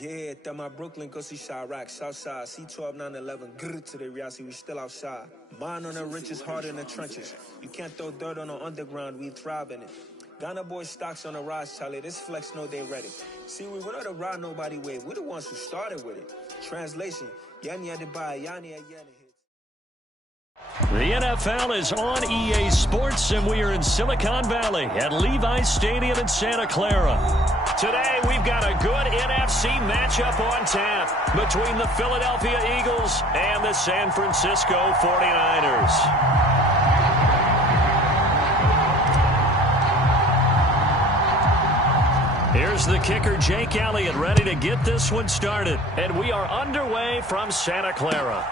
Yeah, that my Brooklyn, go see Chirac, Southside, C12, 911, grrr to the Riasi, we still outside. Mine on the richest, heart in the trenches. You can't throw dirt on the underground, we thrive in it. Ghana boy stocks on the rise, Charlie, this flex know they ready. See, we were not the ride nobody with, we're the ones who started with it. Translation, Yani had to buy, Yani had hits. The NFL is on EA Sports, and we are in Silicon Valley at Levi's Stadium in Santa Clara. Today, we've got a good NFC matchup on tap between the Philadelphia Eagles and the San Francisco 49ers. Here's the kicker, Jake Elliott, ready to get this one started. And we are underway from Santa Clara.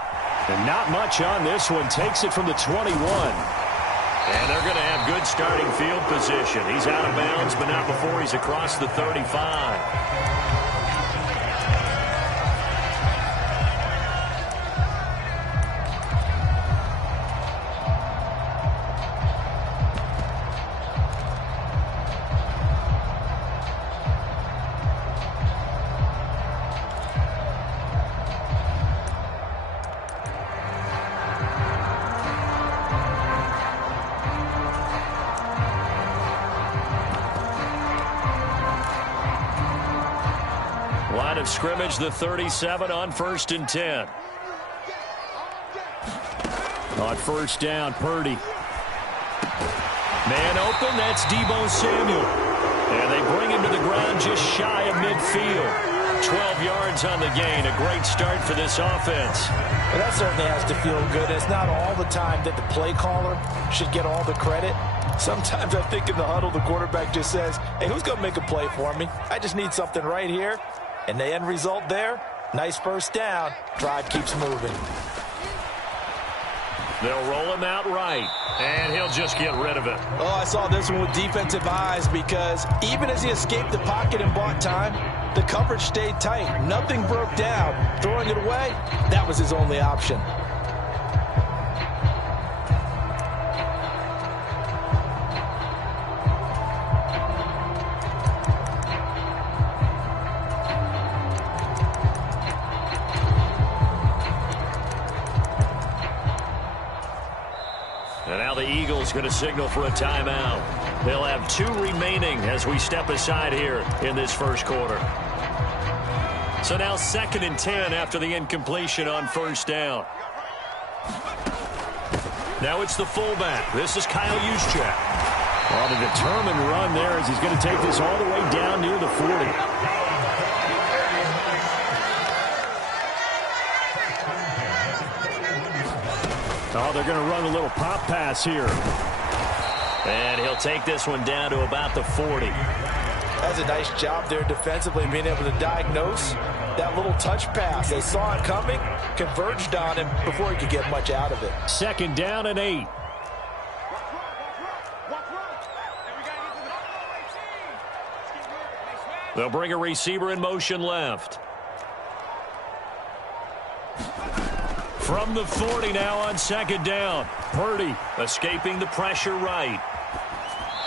And not much on this one. Takes it from the 21. And they're going to have good starting field position. He's out of bounds, but not before he's across the 35. Line of scrimmage, the 37 on 1st and 10. On 1st down, Purdy. Man open, that's Deebo Samuel. And they bring him to the ground just shy of midfield. 12 yards on the gain. A great start for this offense. Well, that certainly has to feel good. It's not all the time that the play caller should get all the credit. Sometimes I think in the huddle, the quarterback just says, hey, who's going to make a play for me? I just need something right here. And the end result there, nice first down. Drive keeps moving. They'll roll him out right, and he'll just get rid of it. Oh, I saw this one with defensive eyes because even as he escaped the pocket and bought time, the coverage stayed tight. Nothing broke down. Throwing it away, that was his only option. And now the Eagles going to signal for a timeout. They'll have 2 remaining as we step aside here in this first quarter. So now 2nd and 10 after the incompletion on 1st down. Now it's the fullback. This is Kyle Juszczyk. On a determined run there as he's going to take this all the way down near the 40. Oh, they're going to run a little pop pass here. And he'll take this one down to about the 40. That's a nice job there defensively, being able to diagnose that little touch pass. They saw it coming, converged on him before he could get much out of it. 2nd down and 8. They'll bring a receiver in motion left. From the 40 now on 2nd down. Purdy escaping the pressure right.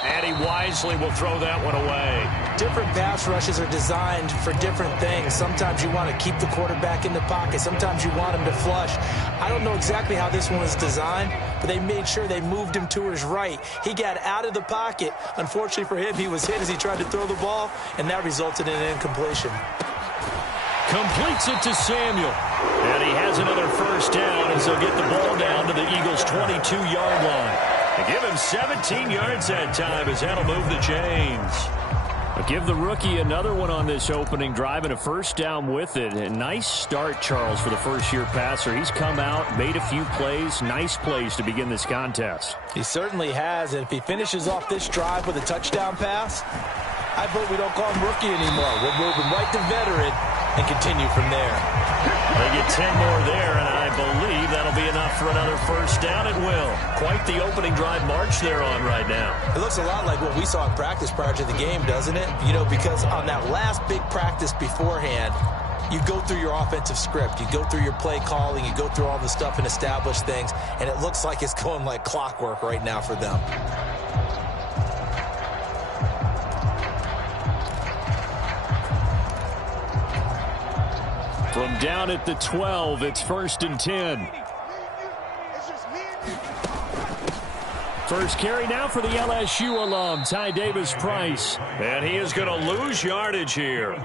And he wisely will throw that one away. Different pass rushes are designed for different things. Sometimes you want to keep the quarterback in the pocket. Sometimes you want him to flush. I don't know exactly how this one was designed, but they made sure they moved him to his right. He got out of the pocket. Unfortunately for him, he was hit as he tried to throw the ball, and that resulted in an incompletion. Completes it to Samuel. And he has another first down as they'll get the ball down to the Eagles' 22-yard line. And give him 17 yards that time as that'll move the chains. I'll give the rookie another one on this opening drive and a first down with it. A nice start, Charles, for the first-year passer. He's come out, made a few plays, nice plays to begin this contest. He certainly has, and if he finishes off this drive with a touchdown pass, I vote we don't call him rookie anymore. We'll move him right to veteran and continue from there. They get 10 more there, and I believe that'll be enough for another first down. It will. Quite the opening drive march they're on right now. It looks a lot like what we saw in practice prior to the game, doesn't it? You know, because on that last big practice beforehand, you go through your offensive script. You go through your play calling. You go through all the stuff and establish things, and it looks like it's going like clockwork right now for them. From down at the 12, it's 1st and 10. First carry now for the LSU alum, Ty Davis-Price. And he is going to lose yardage here.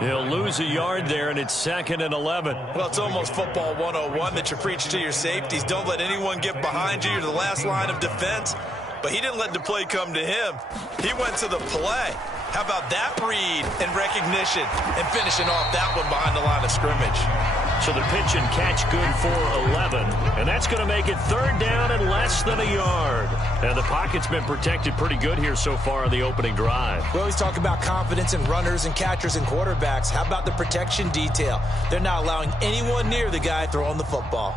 He'll lose a yard there, and it's 2nd and 11. Well, it's almost football 101 that you preach to your safeties. Don't let anyone get behind you. You're the last line of defense. But he didn't let the play come to him. He went to the play. How about that read and recognition and finishing off that one behind the line of scrimmage? So the pitch and catch good for 11. And that's going to make it 3rd down and less than a yard. And the pocket's been protected pretty good here so far on the opening drive. We always talk about confidence in runners and catchers and quarterbacks. How about the protection detail? They're not allowing anyone near the guy throwing the football.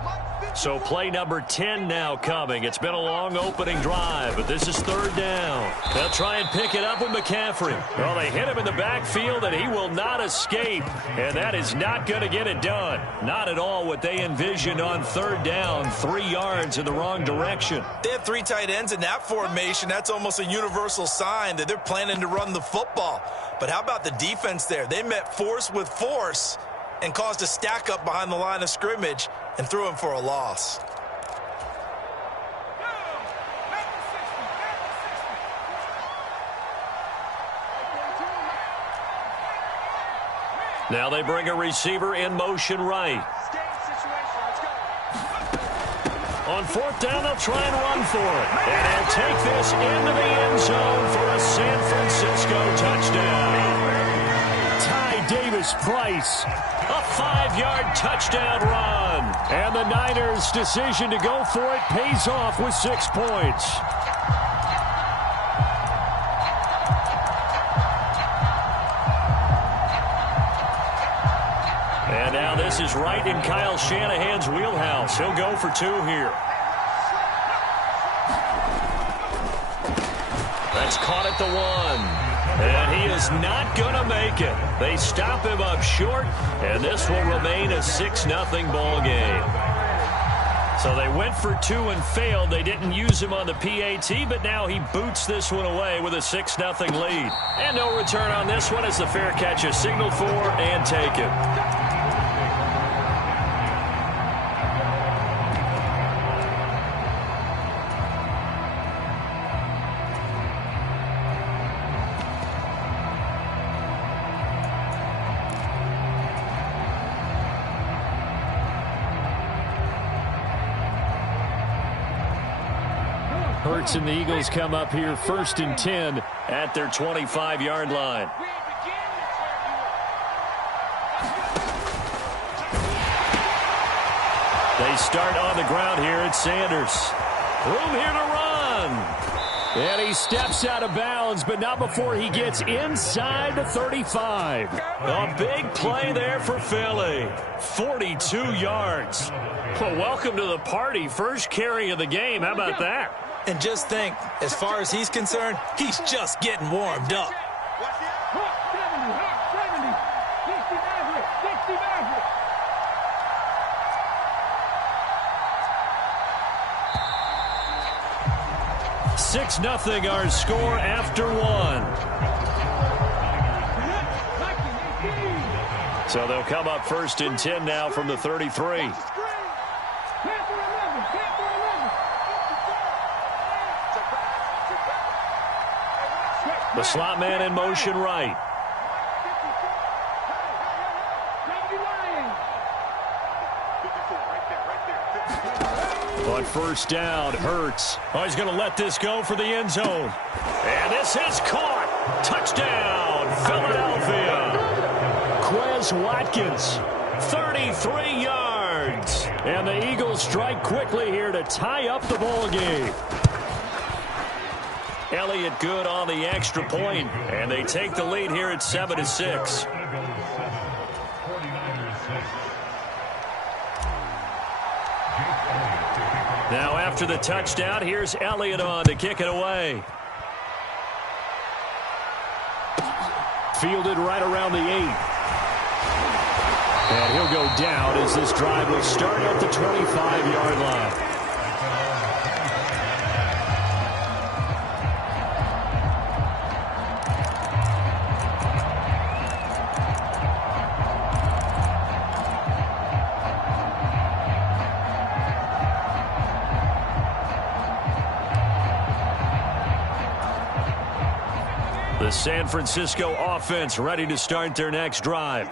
So play number 10 now coming. It's been a long opening drive, but this is 3rd down. They'll try and pick it up with McCaffrey. Well, they hit him in the backfield, and he will not escape. And that is not going to get it done. Not at all what they envisioned on 3rd down. 3 yards in the wrong direction. They have 3 tight ends in that formation. That's almost a universal sign that they're planning to run the football. But how about the defense there? They met force with force and caused a stack up behind the line of scrimmage and threw him for a loss. Now they bring a receiver in motion right. On 4th down, they'll try and run for it. And he'll take this into the end zone for a San Francisco touchdown. Ty Davis-Price, a 5-yard touchdown run. And the Niners' decision to go for it pays off with 6 points. And now this is right in Kyle Shanahan's wheelhouse. He'll go for 2 here. That's caught at the 1. And he is not going to make it. They stop him up short, and this will remain a 6-0 ball game. So they went for 2 and failed. They didn't use him on the PAT, but now he boots this one away with a 6-0 lead. And no return on this one as the fair catch is signaled for and taken. Hurts and the Eagles come up here 1st and 10 at their 25-yard line. They start on the ground here at Sanders. Room here to run. And he steps out of bounds, but not before he gets inside the 35. A big play there for Philly. 42 yards. Well, welcome to the party. First carry of the game. How about that? And just think, as far as he's concerned, he's just getting warmed up. Six nothing our score after 1. So they'll come up 1st and 10 now from the 33. The slot man in motion right. On 1st down, Hurts. Oh, he's going to let this go for the end zone. And this is caught. Touchdown, Philadelphia. Quez Watkins, 33 yards. And the Eagles strike quickly here to tie up the ball game. Elliott good on the extra point, and they take the lead here at 7-6. Now after the touchdown, here's Elliott on to kick it away. Fielded right around the 8. And he'll go down as this drive will start at the 25-yard line. The San Francisco offense ready to start their next drive.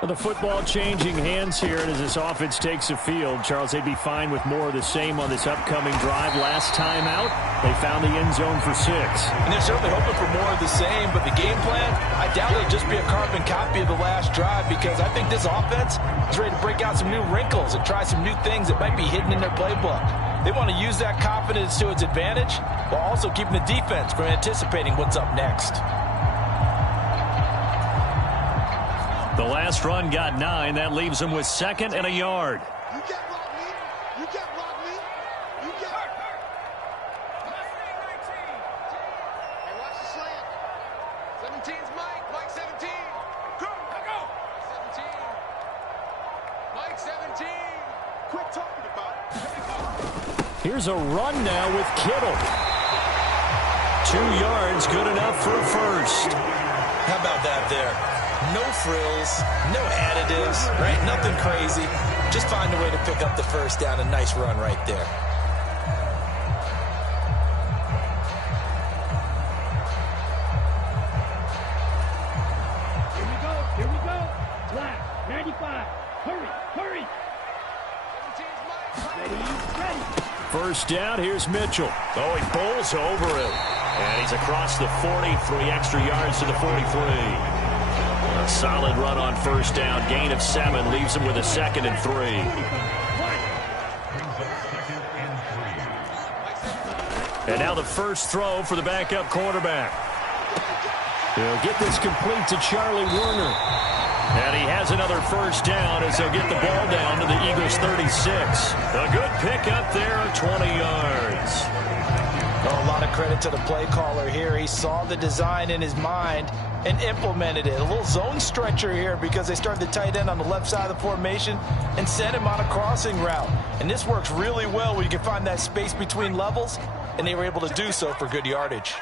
Well, the football changing hands here as this offense takes the field. Charles, they'd be fine with more of the same on this upcoming drive. Last time out, they found the end zone for 6. And they're certainly hoping for more of the same, but the game plan, I doubt it'll just be a carbon copy of the last drive, because I think this offense is ready to break out some new wrinkles and try some new things that might be hidden in their playbook. They want to use that confidence to its advantage while also keeping the defense from anticipating what's up next. The last run got 9. That leaves them with 2nd and a yard. You can't block me. You can't block me. You can't. Hey, watch the slant. 17's Mike. Mike 17. Go. 17. Mike 17. Quit talking about it. Here's a run now with Kittle. 2 yards, good enough for a first. How about that there? No frills, no additives, right? Nothing crazy. Just find a way to pick up the first down. A nice run right there. Here we go. Flat, 95. Hurry. 17's Mike. Ready. First down, here's Mitchell. Oh, he bowls over it. And he's across the 40, 3 extra yards to the 43. A solid run on first down. Gain of 7 leaves him with a 2nd and 3. And now the first throw for the backup quarterback. He'll get this complete to Charlie Warner. And he has another first down as they'll get the ball down to the Eagles' 36. A good pickup there, 20 yards. Oh, a lot of credit to the play caller here. He saw the design in his mind and implemented it. A little zone stretcher here because they started the tight end on the left side of the formation and sent him on a crossing route. And this works really well when you can find that space between levels, and they were able to do so for good yardage.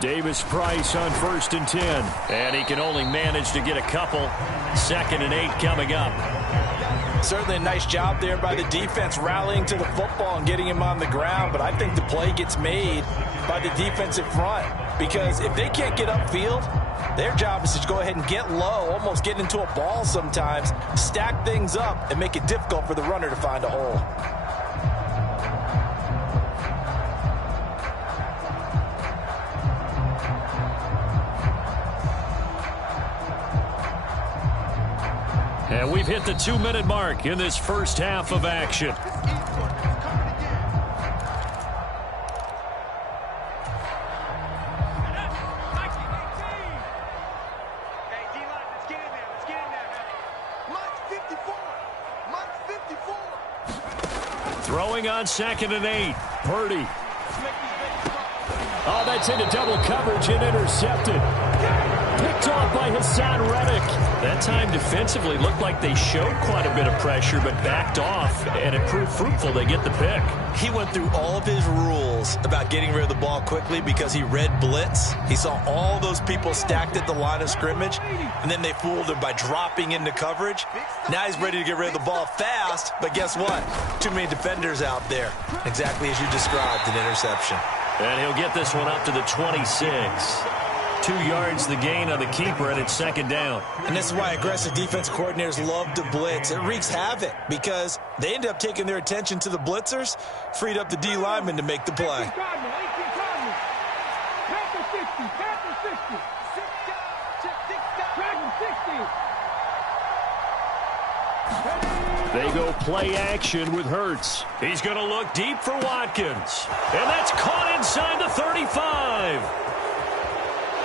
Davis Price on 1st and 10. And he can only manage to get a couple. 2nd and 8 coming up. Certainly a nice job there by the defense rallying to the football and getting him on the ground, but I think the play gets made by the defensive front, because if they can't get upfield, their job is to go ahead and get low, almost get into a ball sometimes, stack things up, and make it difficult for the runner to find a hole. And we've hit the 2-minute mark in this first half of action. Throwing on 2nd and 8. Purdy. Oh, that's into double coverage and intercepted. Picked off by Hassan Reddick. That time defensively looked like they showed quite a bit of pressure but backed off, and it proved fruitful. They get the pick. He went through all of his rules about getting rid of the ball quickly because he read blitz. He saw all those people stacked at the line of scrimmage, and then they fooled him by dropping into coverage. Now he's ready to get rid of the ball fast, but guess what? Too many defenders out there. Exactly as you described, an interception. And he'll get this one up to the 26. 2 yards the gain on the keeper, and it's 2nd down. And this is why aggressive defense coordinators love to blitz. It wreaks havoc because they end up taking their attention to the blitzers, freed up the D lineman to make the play. They go play action with Hurts. He's going to look deep for Watkins. And that's caught inside the 35.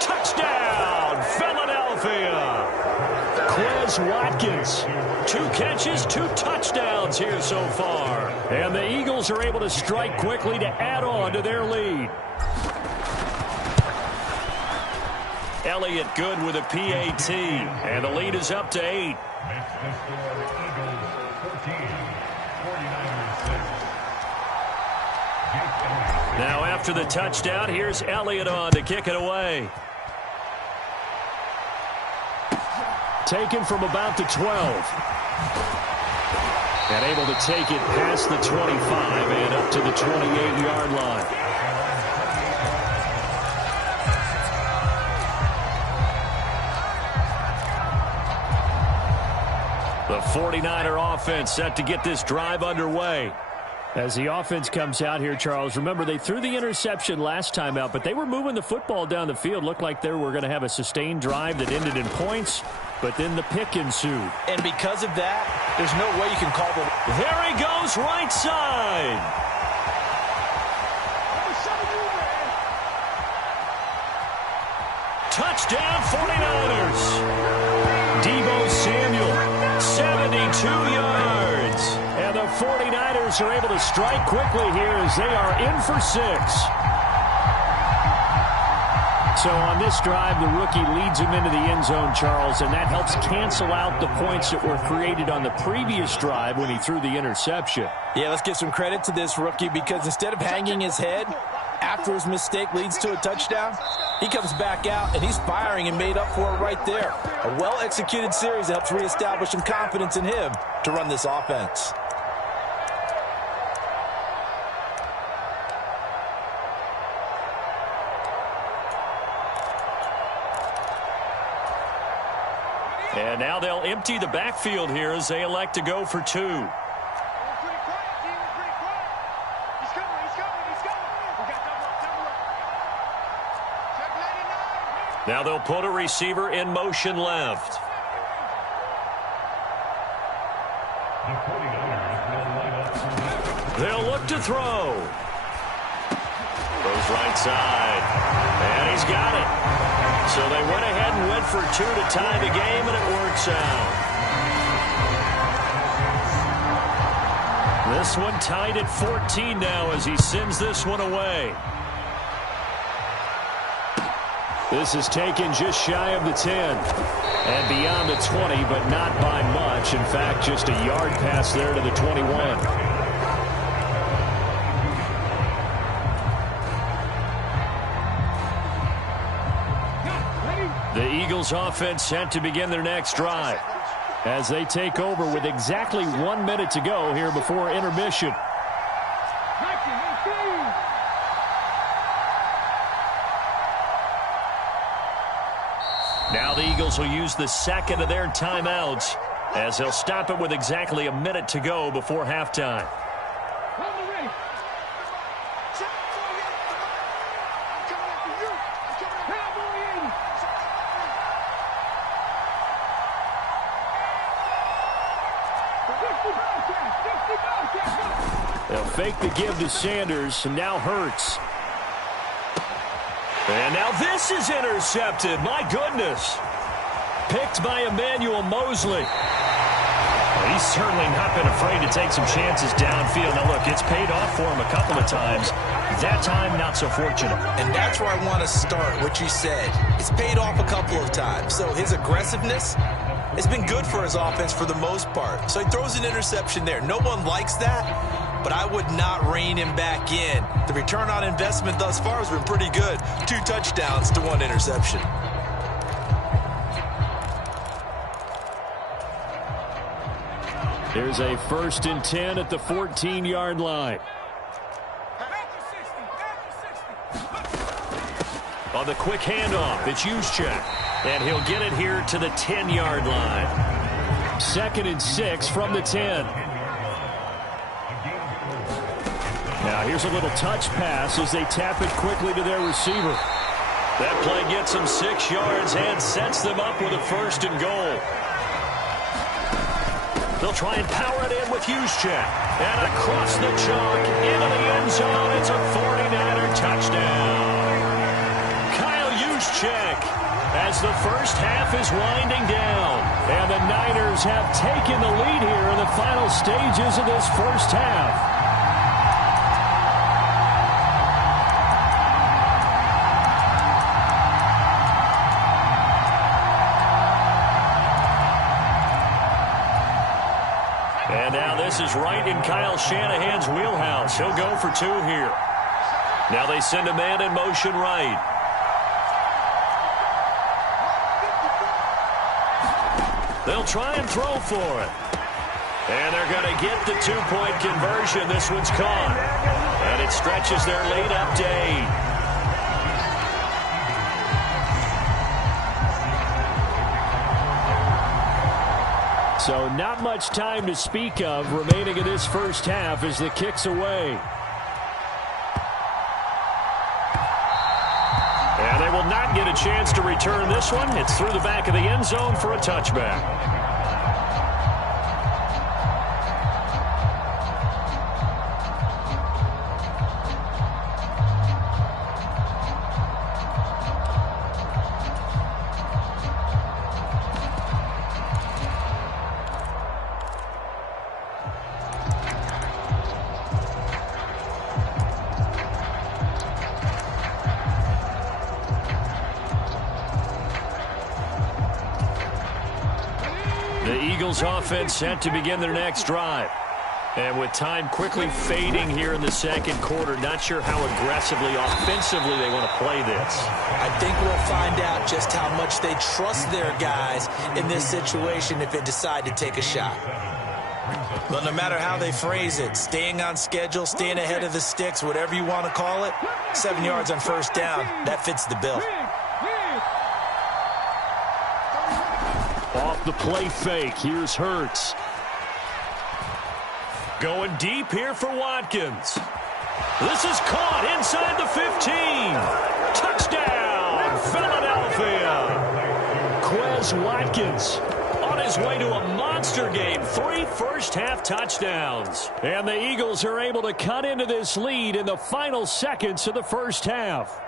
Touchdown, Philadelphia. Quez Watkins. 2 catches, 2 touchdowns here so far. And the Eagles are able to strike quickly to add on to their lead. Elliott good with a PAT. And the lead is up to 8. Now after the touchdown, here's Elliott on to kick it away. Taken from about the 12. And able to take it past the 25 and up to the 28-yard line. The 49er offense set to get this drive underway. As the offense comes out here, Charles, remember they threw the interception last time out, but they were moving the football down the field. Looked like they were going to have a sustained drive that ended in points, but then the pick ensued. And because of that, there's no way you can call the... There he goes, right side. Touchdown, 49ers. Deebo Samuel, 72 yards. And the 49ers are able to strike quickly here as they are in for 6. So on this drive, the rookie leads him into the end zone, Charles, and that helps cancel out the points that were created on the previous drive when he threw the interception. Yeah, let's give some credit to this rookie because instead of hanging his head after his mistake leads to a touchdown, he comes back out and he's firing and made up for it right there. A well-executed series that helps reestablish some confidence in him to run this offense. And now they'll empty the backfield here as they elect to go for 2. Now they'll put a receiver in motion left. They'll look to throw. Goes right side. And he's got it. So they went ahead and went for 2 to tie the game, and it works out. This one tied at 14 now as he sends this one away. This is taken just shy of the 10 and beyond the 20, but not by much. In fact, just a yard pass there to the 21. The Eagles offense set to begin their next drive as they take over with exactly 1 minute to go here before intermission. Now the Eagles will use the second of their timeouts as they'll stop it with exactly a minute to go before halftime. They'll fake the give to Sanders, and now Hurts. And now this is intercepted. My goodness. Picked by Emmanuel Mosley. Well, he's certainly not been afraid to take some chances downfield. Now, look, it's paid off for him a couple of times. That time, not so fortunate. And that's where I want to start, what you said. It's paid off a couple of times. So his aggressiveness has been good for his offense for the most part. So he throws an interception there. No one likes that, but I would not rein him back in. The return on investment thus far has been pretty good. 2 touchdowns to 1 interception. There's a 1st and 10 at the 14-yard line. On the quick handoff, it's Juszczyk. And he'll get it here to the 10-yard line. 2nd and 6 from the 10. Now here's a little touch pass as they tap it quickly to their receiver. That play gets them 6 yards and sets them up with a 1st and goal. They'll try and power it in with Juszczyk. And across the chalk into the end zone. It's a 49er touchdown. Kyle Juszczyk as the first half is winding down. And the Niners have taken the lead here in the final stages of this first half. And now this is right in Kyle Shanahan's wheelhouse. He'll go for 2 here. Now they send a man in motion right. They'll try and throw for it. And they're going to get the two-point conversion. This one's caught. And it stretches their lead up to 8. So not much time to speak of remaining in this first half as the kick's away. And they will not get a chance to return this one. It's through the back of the end zone for a touchback. Offense set to begin their next drive. And with time quickly fading here in the second quarter, not sure how aggressively, offensively they want to play this. I think we'll find out just how much they trust their guys in this situation if they decide to take a shot. But no matter how they phrase it, staying on schedule, staying ahead of the sticks, whatever you want to call it, 7 yards on first down, that fits the bill. Off the play fake, here's Hurts. Going deep here for Watkins. This is caught inside the 15. Touchdown, Philadelphia. Quez Watkins on his way to a monster game. 3 first-half touchdowns. And the Eagles are able to cut into this lead in the final seconds of the first half.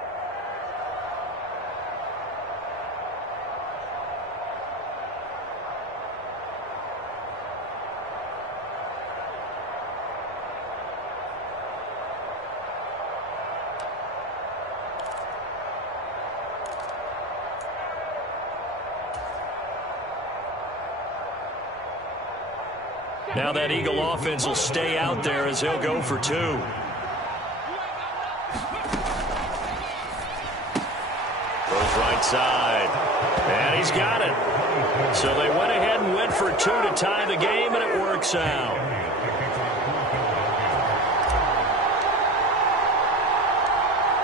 Now that Eagle offense will stay out there as they'll go for 2. Goes right side. And he's got it. So they went ahead and went for 2 to tie the game, and it works out.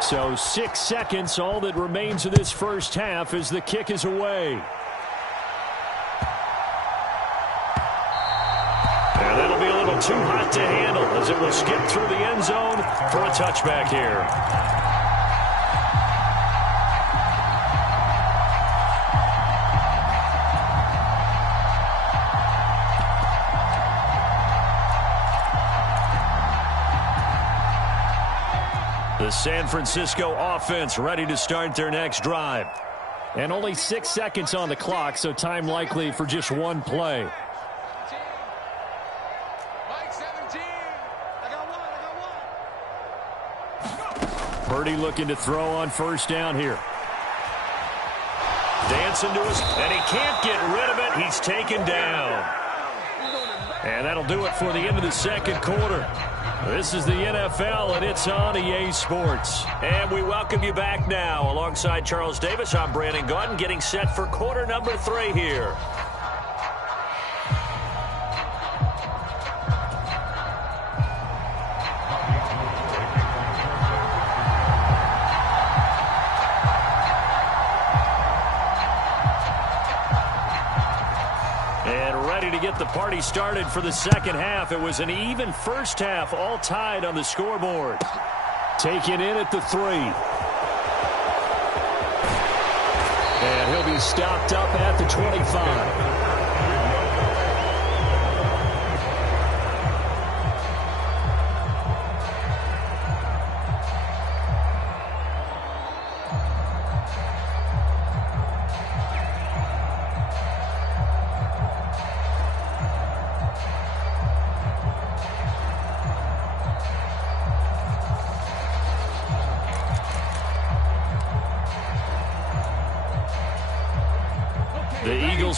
So 6 seconds, all that remains of this first half as the kick is away. Too hot to handle as it will skip through the end zone for a touchback here. The San Francisco offense ready to start their next drive. And only 6 seconds on the clock, so time likely for just one play. Purdy looking to throw on first down here. Dancing to us, and he can't get rid of it. He's taken down. And that'll do it for the end of the second quarter. This is the NFL, and it's on EA Sports. And we welcome you back now. Alongside Charles Davis, I'm Brandon Gaudin, getting set for quarter number 3 here. Get the party started for the second half. It was an even first half, all tied on the scoreboard. Taken in at the 3. And he'll be stopped up at the 25.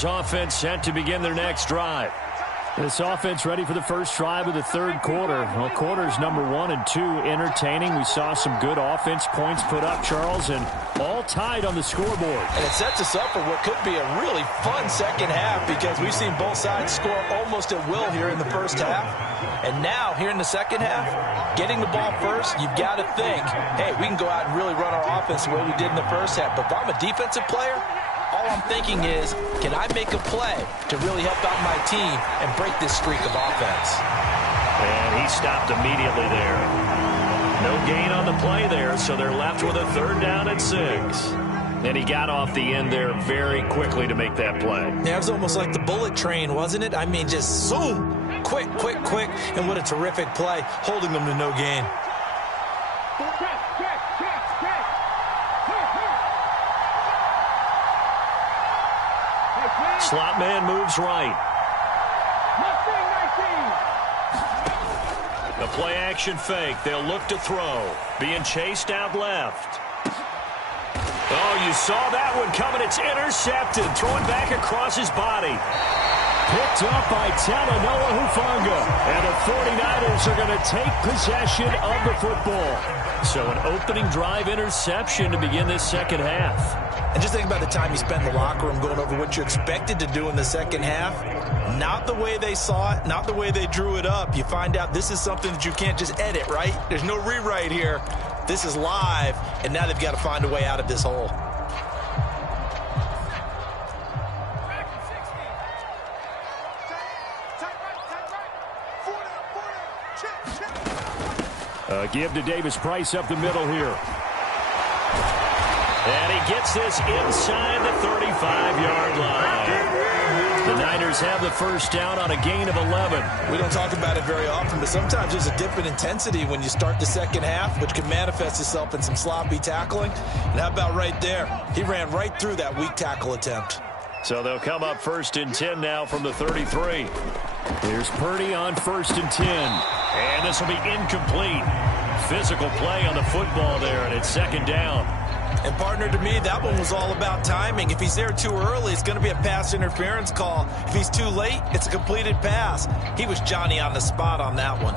Offense set to begin their next drive. This offense ready for the first drive of the third quarter. Well, quarters number 1 and 2 entertaining. We saw some good offense points put up, Charles, and all tied on the scoreboard. And it sets us up for what could be a really fun second half because we've seen both sides score almost at will here in the first half. And now, here in the second half, getting the ball first, you've got to think, hey, we can go out and really run our offense the way we did in the first half. But if I'm a defensive player, all I'm thinking is, can I make a play to really help out my team and break this streak of offense? And he stopped immediately there. No gain on the play there, so they're left with a third down at 6. And he got off the end there very quickly to make that play. Yeah, it was almost like the bullet train, wasn't it? I mean, just zoom, quick, quick, quick, and what a terrific play, holding them to no gain. Slot man moves right. The play action fake. They'll look to throw. Being chased out left. Oh, you saw that one coming. It's intercepted. Throwing back across his body. Picked up by Talanoa Hufanga. And the 49ers are going to take possession of the football. So an opening drive interception to begin this second half. And just think about the time you spent in the locker room going over what you expected to do in the second half. Not the way they saw it, not the way they drew it up. You find out this is something that you can't just edit, right? There's no rewrite here. This is live, and now they've got to find a way out of this hole. Give to Davis Price up the middle here. And he gets this inside the 35-yard line. The Niners have the first down on a gain of 11. We don't talk about it very often, but sometimes there's a dip in intensity when you start the second half, which can manifest itself in some sloppy tackling. And how about right there? He ran right through that weak tackle attempt. So they'll come up 1st and 10 now from the 33. Here's Purdy on 1st and 10. And this will be incomplete. Physical play on the football there, and it's 2nd down. And, partner, to me, that one was all about timing. If he's there too early, it's going to be a pass interference call. If he's too late, it's a completed pass. He was Johnny on the spot on that one.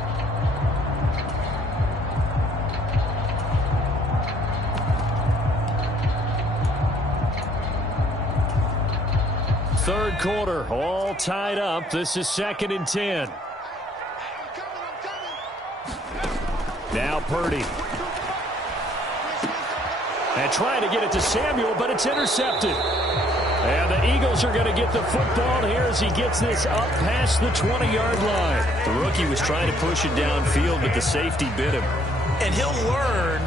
Third quarter, all tied up. This is 2nd and 10. Now Purdy. And trying to get it to Samuel, but it's intercepted. And the Eagles are going to get the football here as he gets this up past the 20-yard line. The rookie was trying to push it downfield, but the safety bit him. And he'll learn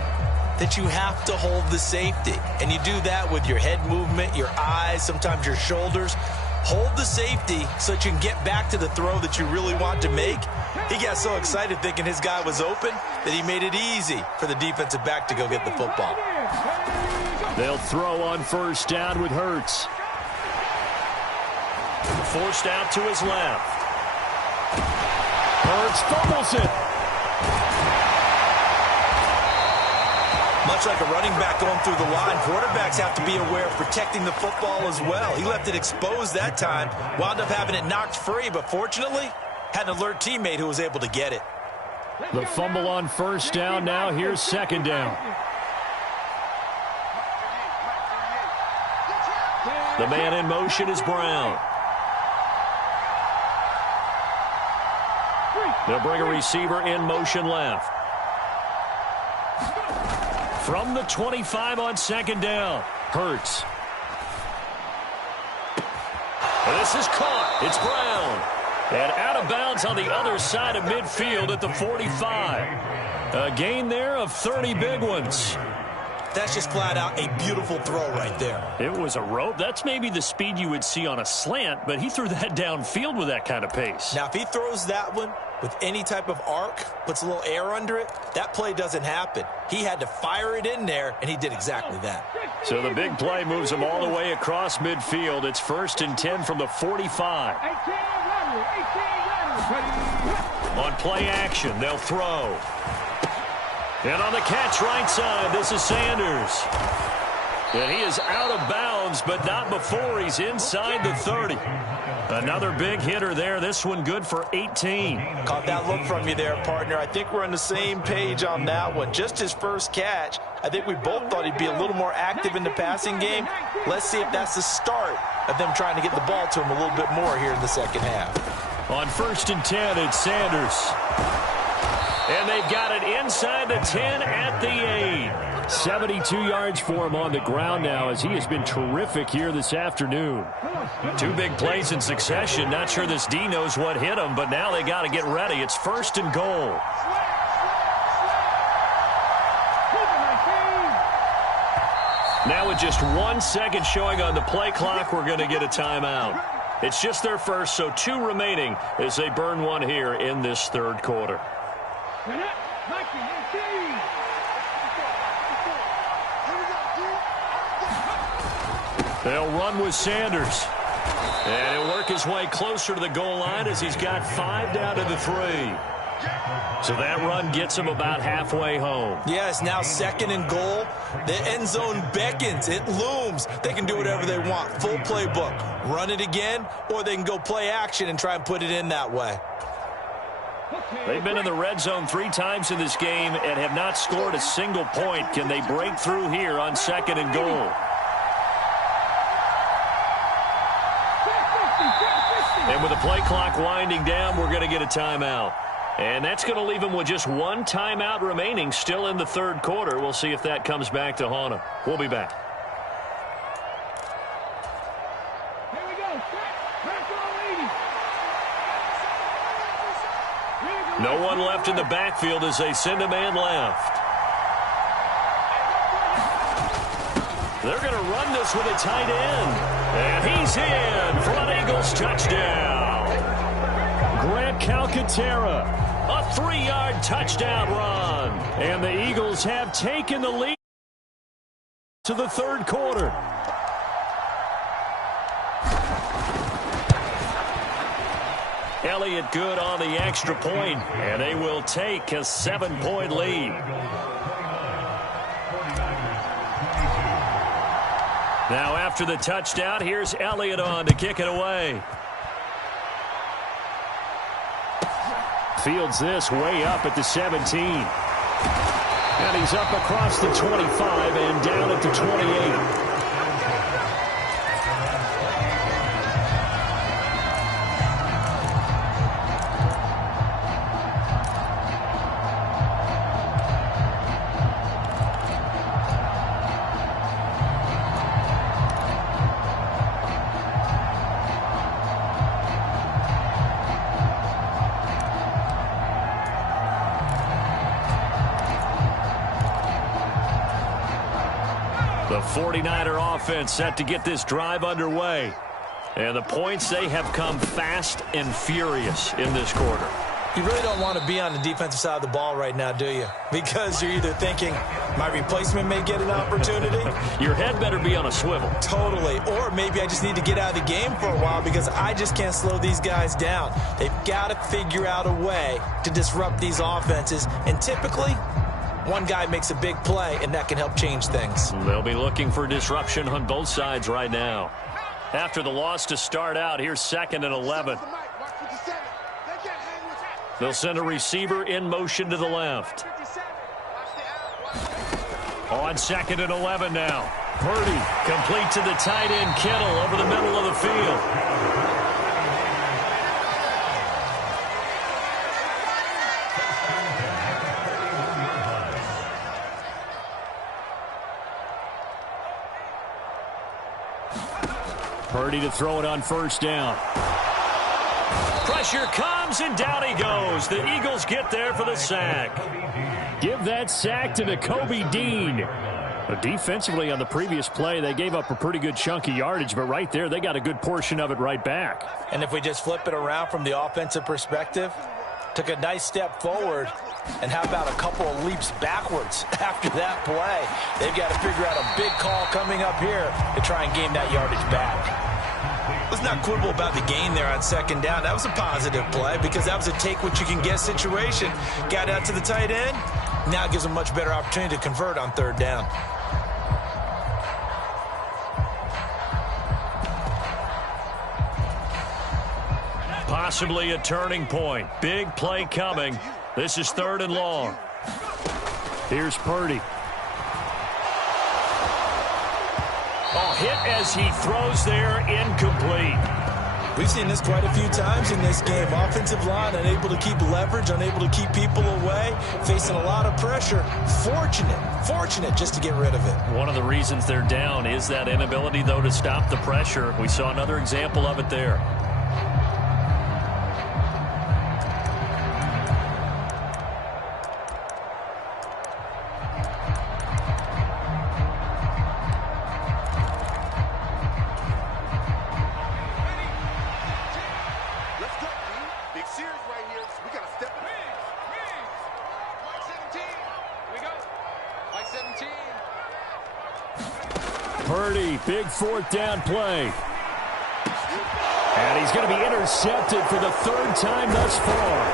that you have to hold the safety. And you do that with your head movement, your eyes, sometimes your shoulders. Hold the safety so that you can get back to the throw that you really want to make. He got so excited thinking his guy was open that he made it easy for the defensive back to go get the football. They'll throw on 1st down with Hurts. Forced out to his left. Hurts fumbles it. Much like a running back going through the line, quarterbacks have to be aware of protecting the football as well. He left it exposed that time, wound up having it knocked free, but fortunately, had an alert teammate who was able to get it. The fumble on 1st down. Now here's 2nd down. The man in motion is Brown. They'll bring a receiver in motion left. From the 25 on 2nd down. Hurts. And this is caught. It's Brown. And out of bounds on the other side of midfield at the 45. A gain there of 30 big ones. That's just flat out a beautiful throw right there. It was a rope. That's maybe the speed you would see on a slant, but he threw that downfield with that kind of pace. Now, if he throws that one with any type of arc, puts a little air under it, that play doesn't happen. He had to fire it in there, and he did exactly that. So the big play moves him all the way across midfield. It's 1st and 10 from the 45. On play action, they'll throw. And on the catch right side, this is Sanders. And he is out of bounds, but not before he's inside the 30. Another big hitter there. This one good for 18. Caught that look from you there, partner. I think we're on the same page on that one. Just his first catch. I think we both thought he'd be a little more active in the passing game. Let's see if that's the start of them trying to get the ball to him a little bit more here in the second half. On 1st and 10, it's Sanders. And they've got it inside the 10 at the 8. 72 yards for him on the ground now as he has been terrific here this afternoon. 2 big plays in succession. Not sure this D knows what hit him, but now they got to get ready. It's 1st and goal. Now with just 1 second showing on the play clock, we're going to get a timeout. It's just their first, so 2 remaining as they burn one here in this 3rd quarter. They'll run with Sanders. And he'll work his way closer to the goal line as he's got 5 down to the 3. So that run gets him about halfway home. Yeah, it's now 2nd and goal. The end zone beckons. It looms. They can do whatever they want. Full playbook. Run it again, or they can go play action and try and put it in that way. They've been in the red zone 3 times in this game and have not scored a single point. Can they break through here on 2nd and goal? And with the play clock winding down, we're going to get a timeout. And that's going to leave him with just 1 timeout remaining still in the 3rd quarter. We'll see if that comes back to haunt him. We'll be back. Here we go. No one left in the backfield as they send a man left. They're going to run this with a tight end. And he's in for an Eagles touchdown. Grant Calcaterra, a 3-yard touchdown run. And the Eagles have taken the lead to the 3rd quarter. Elliott good on the extra point, and they will take a 7-point lead. Now after the touchdown, here's Elliott on to kick it away. Fields this way up at the 17. And he's up across the 25 and down at the 28. The 49er offense set to get this drive underway. And the points, they have come fast and furious in this quarter. You really don't want to be on the defensive side of the ball right now, do you? Because you're either thinking, my replacement may get an opportunity. Your head better be on a swivel. Totally. Or maybe I just need to get out of the game for a while because I just can't slow these guys down. They've got to figure out a way to disrupt these offenses. And typically, one guy makes a big play, and that can help change things. They'll be looking for disruption on both sides right now. After the loss to start out, here's 2nd and 11. They'll send a receiver in motion to the left. On 2nd and 11 now. Purdy complete to the tight end Kittle over the middle of the field. Purdy to throw it on 1st down. Pressure comes, and down he goes. The Eagles get there for the sack. Give that sack to Nakobe Dean. But defensively on the previous play, they gave up a pretty good chunk of yardage, but right there, they got a good portion of it right back. And if we just flip it around from the offensive perspective, took a nice step forward, and how about a couple of leaps backwards after that play? They've got to figure out a big call coming up here to try and gain that yardage back. Let's not quibble about the gain there on 2nd down. That was a positive play because that was a take-what-you-can-get situation. Got out to the tight end. Now it gives them a much better opportunity to convert on 3rd down. Possibly a turning point. Big play coming. This is 3rd and long. Here's Purdy. Oh, hit as he throws there, incomplete. We've seen this quite a few times in this game. Offensive line unable to keep leverage, unable to keep people away, facing a lot of pressure. Fortunate just to get rid of it. One of the reasons they're down is that inability, though, to stop the pressure. We saw another example of it there. Purdy, big 4th down play. And he's going to be intercepted for the 3rd time thus far.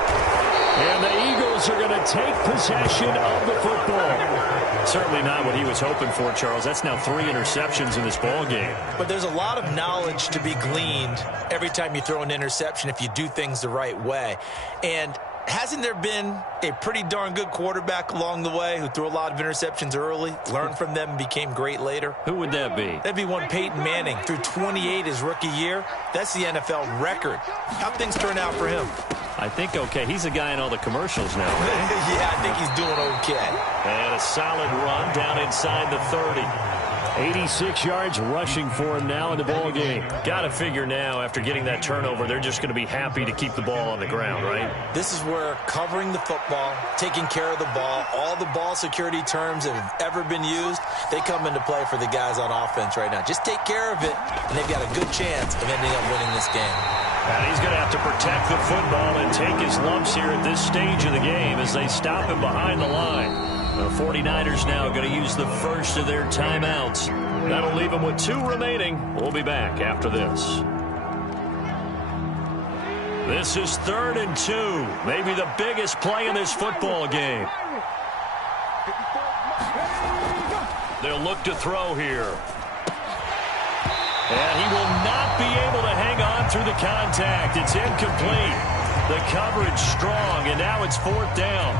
And the Eagles are going to take possession of the football. Certainly not what he was hoping for, Charles. That's now 3 interceptions in this ball game. But there's a lot of knowledge to be gleaned every time you throw an interception if you do things the right way. And hasn't there been a pretty darn good quarterback along the way who threw a lot of interceptions early, learned from them, and became great later? Who would that be? That'd be one Peyton Manning. Threw 28 his rookie year. That's the NFL record. How'd things turn out for him? I think okay. He's a guy in all the commercials now, right? Yeah, I think he's doing okay. And a solid run down inside the 30. 86 yards rushing for him now in the ball game. Got to figure now, after getting that turnover, they're just going to be happy to keep the ball on the ground, right? This is where covering the football, taking care of the ball, all the ball security terms that have ever been used, they come into play for the guys on offense right now. Just take care of it, and they've got a good chance of ending up winning this game. And he's going to have to protect the football and take his lumps here at this stage of the game as they stop him behind the line. The 49ers now going to use the first of their timeouts. That'll leave them with 2 remaining. We'll be back after this. This is 3rd and 2. Maybe the biggest play in this football game. They'll look to throw here. And he will not be able to hang on through the contact. It's incomplete. The coverage strong, and now it's 4th down.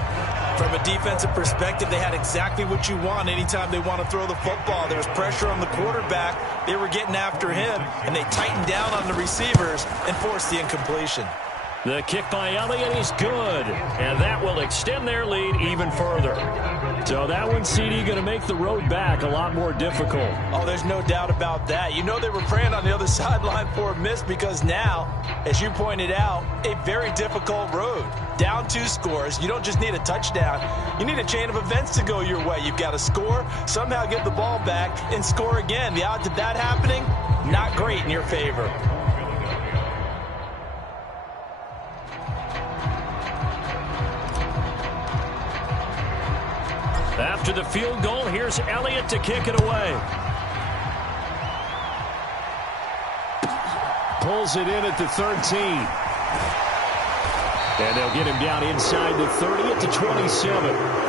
From a defensive perspective, they had exactly what you want anytime they want to throw the football. There was pressure on the quarterback. They were getting after him, and they tightened down on the receivers and forced the incompletion. The kick by Elliott is good, and that will extend their lead even further. So that one, CD, going to make the road back a lot more difficult. Oh, there's no doubt about that. You know they were praying on the other sideline for a miss because now, as you pointed out, a very difficult road. Down 2 scores. You don't just need a touchdown. You need a chain of events to go your way. You've got to score, somehow get the ball back, and score again. The odds of that happening, not great in your favor. After the field goal, here's Elliott to kick it away. Pulls it in at the 13. And they'll get him down inside the 30 at the 27.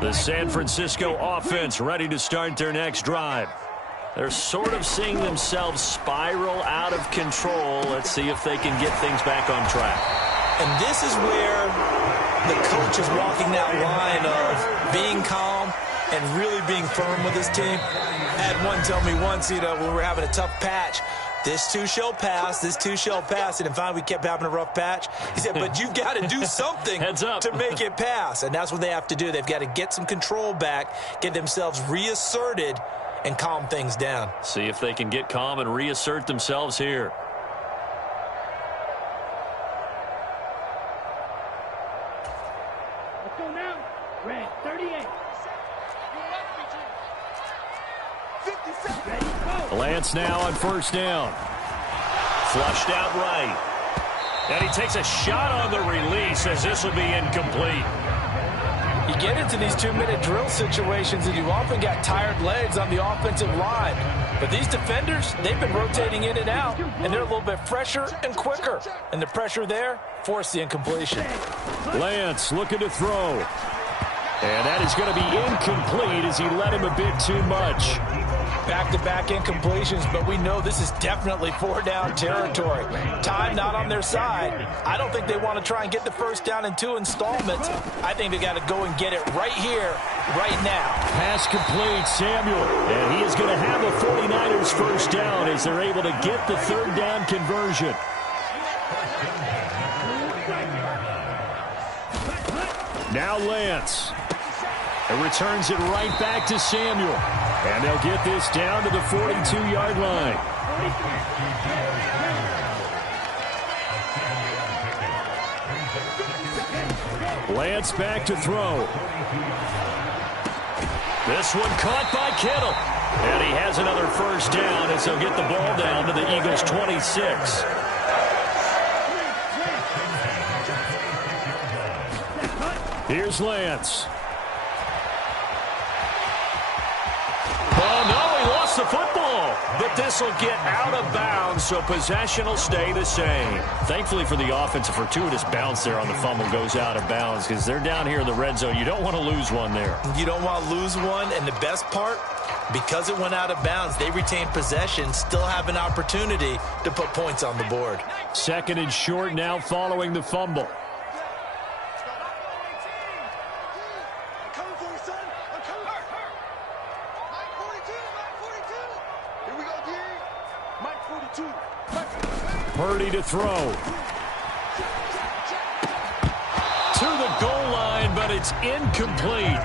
The San Francisco offense ready to start their next drive. They're sort of seeing themselves spiral out of control. Let's see if they can get things back on track. And this is where the coach is walking that line of being calm and really being firm with his team. I had one tell me once, when we were having a tough patch, this too shall pass, this too shall pass. And finally we kept having a rough patch. He said, but you've got to do something to make it pass. And that's what they have to do. They've got to get some control back, get themselves reasserted, and calm things down. See if they can get calm and reassert themselves here. Let's go now. Red 38. Ready, go. Lance now on 1st down. Flushed out right. And he takes a shot on the release as this will be incomplete. You get into these 2-minute drill situations, and you often got tired legs on the offensive line. But these defenders, they've been rotating in and out, and they're a little bit fresher and quicker. And the pressure there forced the incompletion. Lance looking to throw. And that is going to be incomplete as he led him a bit too much. Back-to-back incompletions, but we know this is definitely 4-down territory. Time not on their side. I don't think they want to try and get the first down in 2 installments. I think they got to go and get it right here, right now. Pass complete, Samuel. And he is going to have a 49ers first down as they're able to get the 3rd down conversion. Now Lance. It returns it right back to Samuel. And they'll get this down to the 42-yard line. Lance back to throw. This one caught by Kittle. And he has another first down as he'll get the ball down to the Eagles' 26. Here's Lance. Oh, no, he lost the football. But this will get out of bounds, so possession will stay the same. Thankfully for the offense, a fortuitous bounce there on the fumble goes out of bounds because they're down here in the red zone. You don't want to lose one there. You don't want to lose one, and the best part, because it went out of bounds, they retained possession, still have an opportunity to put points on the board. 2nd and short now following the fumble. Purdy to throw. To the goal line, but it's incomplete.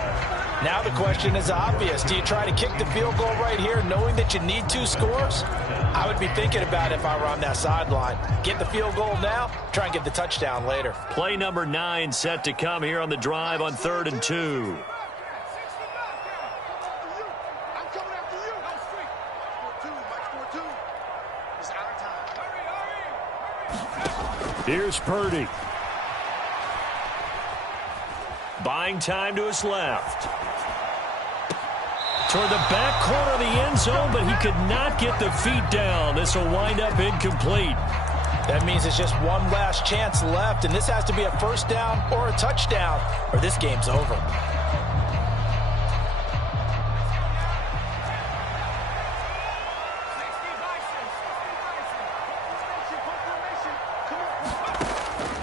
Now the question is obvious. Do you try to kick the field goal right here knowing that you need 2 scores? I would be thinking about it if I were on that sideline. Get the field goal now, try and get the touchdown later. Play number 9 set to come here on the drive on 3rd and 2. Here's Purdy. Buying time to his left. Toward the back corner of the end zone, but he could not get the feet down. This will wind up incomplete. That means it's just one last chance left, and this has to be a first down or a touchdown, or this game's over.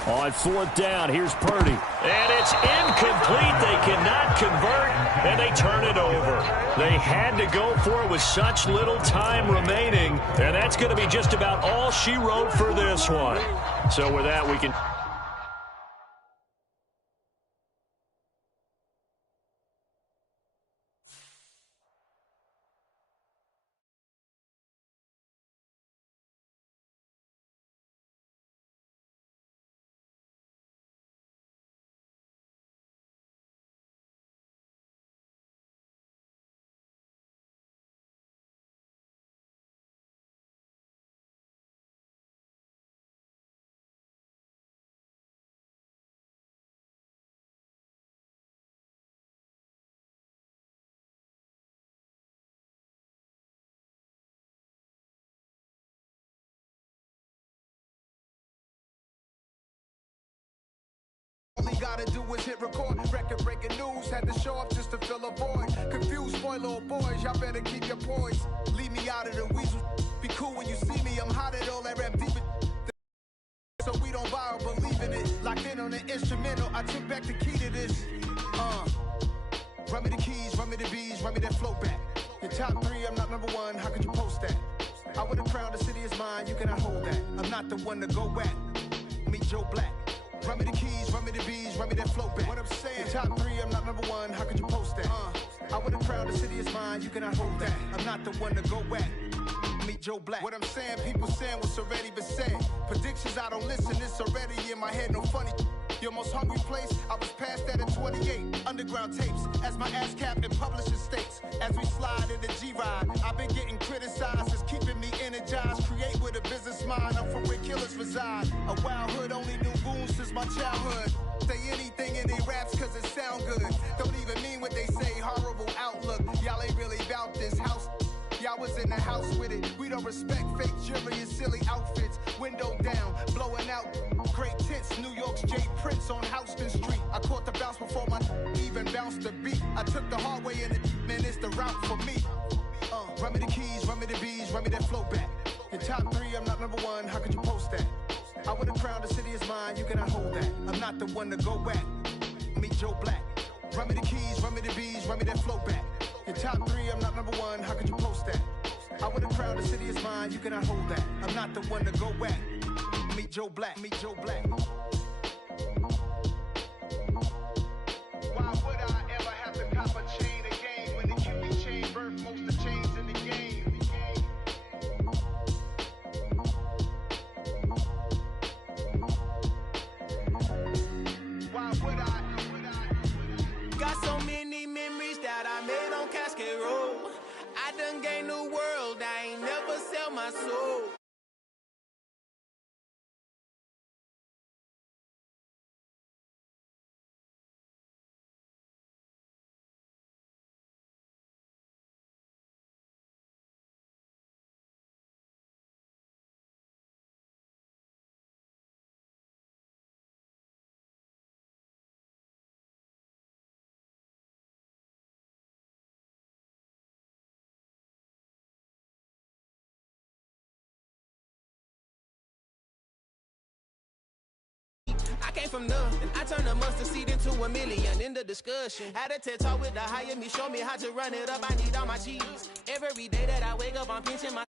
On 4th down, here's Purdy. And it's incomplete. They cannot convert, and they turn it over. They had to go for it with such little time remaining, and that's going to be just about all she wrote for this one. So with that, we can... Gotta do is hit record, record breaking news, had to show up just to fill a void. Confused boy, little boys, y'all better keep your poise. Leave me out of the weasel. Be cool when you see me, I'm hot at all that rap deep. So we don't borrow, believe in it. Locked in on the instrumental, I took back the key to this. Run me the keys, run me the bees, run me that flow back. Your top 3, I'm not number 1, how could you post that? I would've crowned the city is mine, you cannot hold that. I'm not the one to go back. Meet Joe Black. Run me the keys, run me the bees, run me that flow back. What I'm saying, top 3, I'm not number 1, how could you post that? I would've crowned the city is mine, you cannot hold that. I'm not the one to go back. Meet Joe Black. What I'm saying, people saying what's already been said. Predictions, I don't listen, it's already in my head, no funny. Your most hungry place, I was past that at 28. Underground tapes, as my ass capped in publishing states. As we slide in the G-Ride, I've been getting criticized, it's keeping me energized. Create with a business mind, I'm from where killers reside. A wild hood, only knew goons since my childhood. Say anything in they raps cause it sound good. house with it. We don't respect fake jewelry and silly outfits. Window down, blowing out great tits. New York's J. Prince on Houston Street. I caught the bounce before my even bounced the beat. I took the hard way in it, man, it's the route for me. Run me the keys, run me the bees, run me that flow back. In top 3, I'm not number 1, how could you post that? I would have crowned the city is mine, you cannot hold that. I'm not the one to go back. Meet Joe Black. Run me the keys, run me the bees, run me that flow back. In top 3, I'm not number 1, how could you post that? I would have crowned the city is mine, you cannot hold that. I'm not the one to go back. Meet Joe Black, meet Joe Black. Why would I ever have to cop a chain again when the QB chain birthed most of the chains in the game? Why would I? Got so many memories that I made on Cascade Road. I done gained the world, I ain't never sell my soul. I came from nothing. I turned a mustard seed into a million in the discussion. Had a TED talk with the higher me, show me how to run it up. I need all my cheese. Every day that I wake up, I'm pinching my.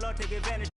Lord, take advantage.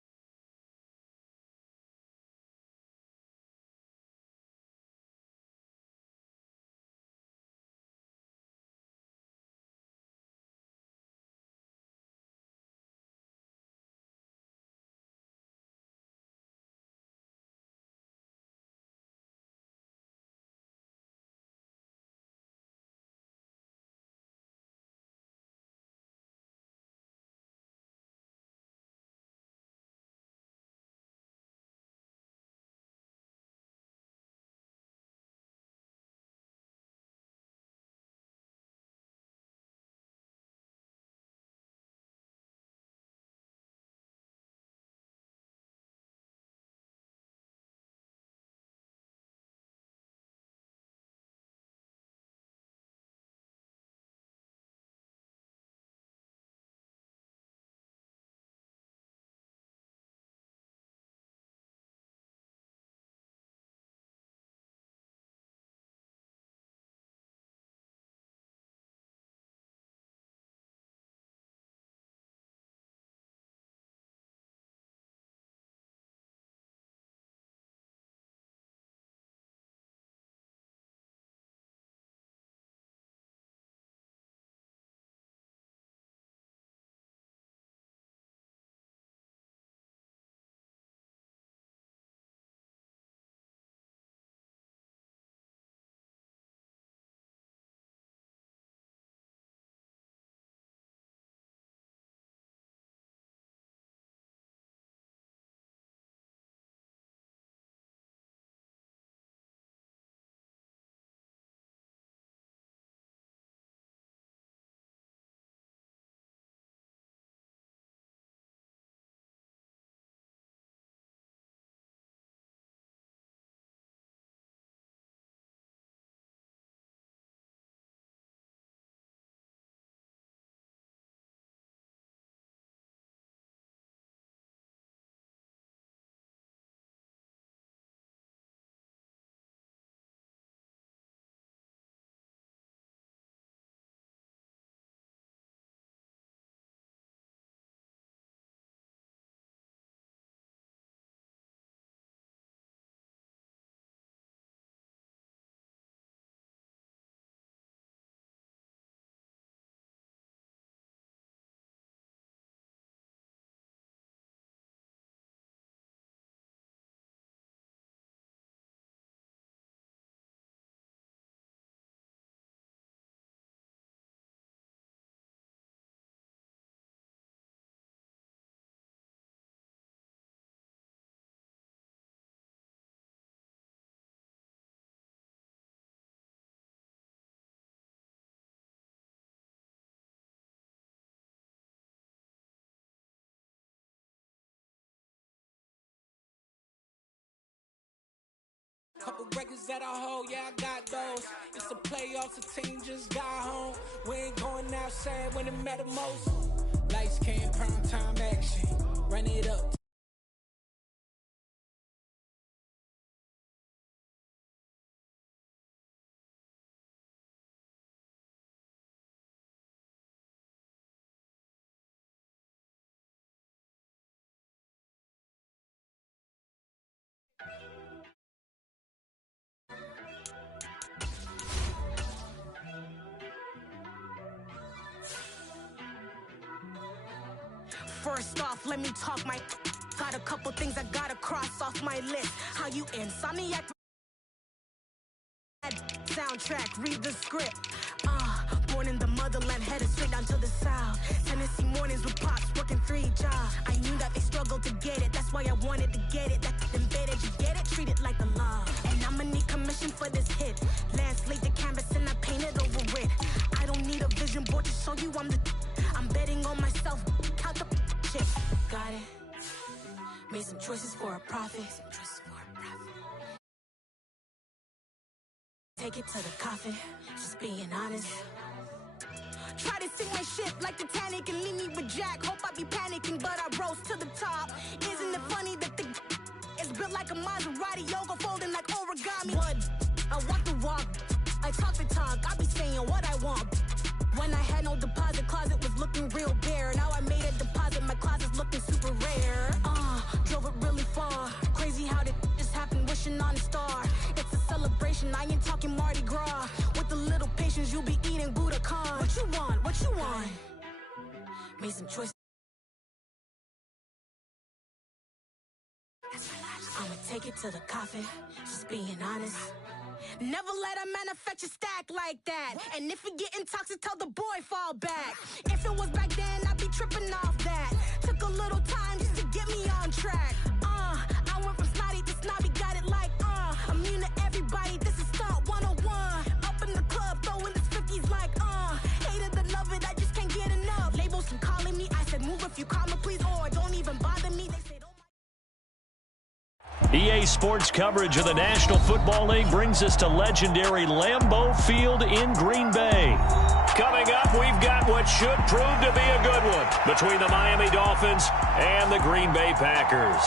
Couple records that I hold, yeah, I got those. It's the playoffs, the team just got home. We ain't going outside when it matter most. Lights came, prime time action. Run it up. First off, let me talk my. Got a couple things I gotta cross off my list. How you insomniac? Soundtrack, read the script. Born in the motherland, headed straight down to the south. Tennessee mornings with pops, working 3 jobs. I knew that they struggled to get it, that's why I wanted to get it. That's embedded, you get it, treat it like a law. And I'ma need commission for this hit. Lance laid the canvas and I painted over it. I don't need a vision board to show you I'm betting on myself, count the shit. Got it. Made some choices for a profit. Take it to the coffin, just being honest. Try to sing my shit like Titanic and leave me with Jack. Hope I be panicking, but I rose to the top. Isn't it funny that the is built like a Maserati, yoga folding like origami? What? I walk the walk, I talk the talk, I be saying what I want. When I had no deposit, closet was looking real bare. Now I made a deposit, my closet's looking super rare. Drove it really far. Crazy how did just happen, wishing on a star. It's a celebration, I ain't talking Mardi Gras. With a little patience, you'll be eating Budokan. What you want? What you want? Made some choices. I'ma take it to the coffin, just being honest. Never let a manufacture stack like that. And if it getting toxic, tell the boy fall back. If it was back then, I'd be tripping off that. Took a little time just to get me on track. I went from snotty to snobby, got it like immune to everybody, this is stunt 101. Up in the club, throwing the 50s like hate it or love it, I just can't get enough. Labels keep calling me, I said move if you call me please, or don't even bother me. They said, EA Sports coverage of the National Football League brings us to legendary Lambeau Field in Green Bay. Coming up, we've got what should prove to be a good one between the Miami Dolphins and the Green Bay Packers.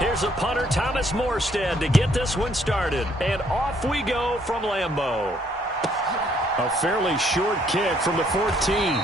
Here's a punter, Thomas Morstead, to get this one started. And off we go from Lambeau. A fairly short kick from the 14.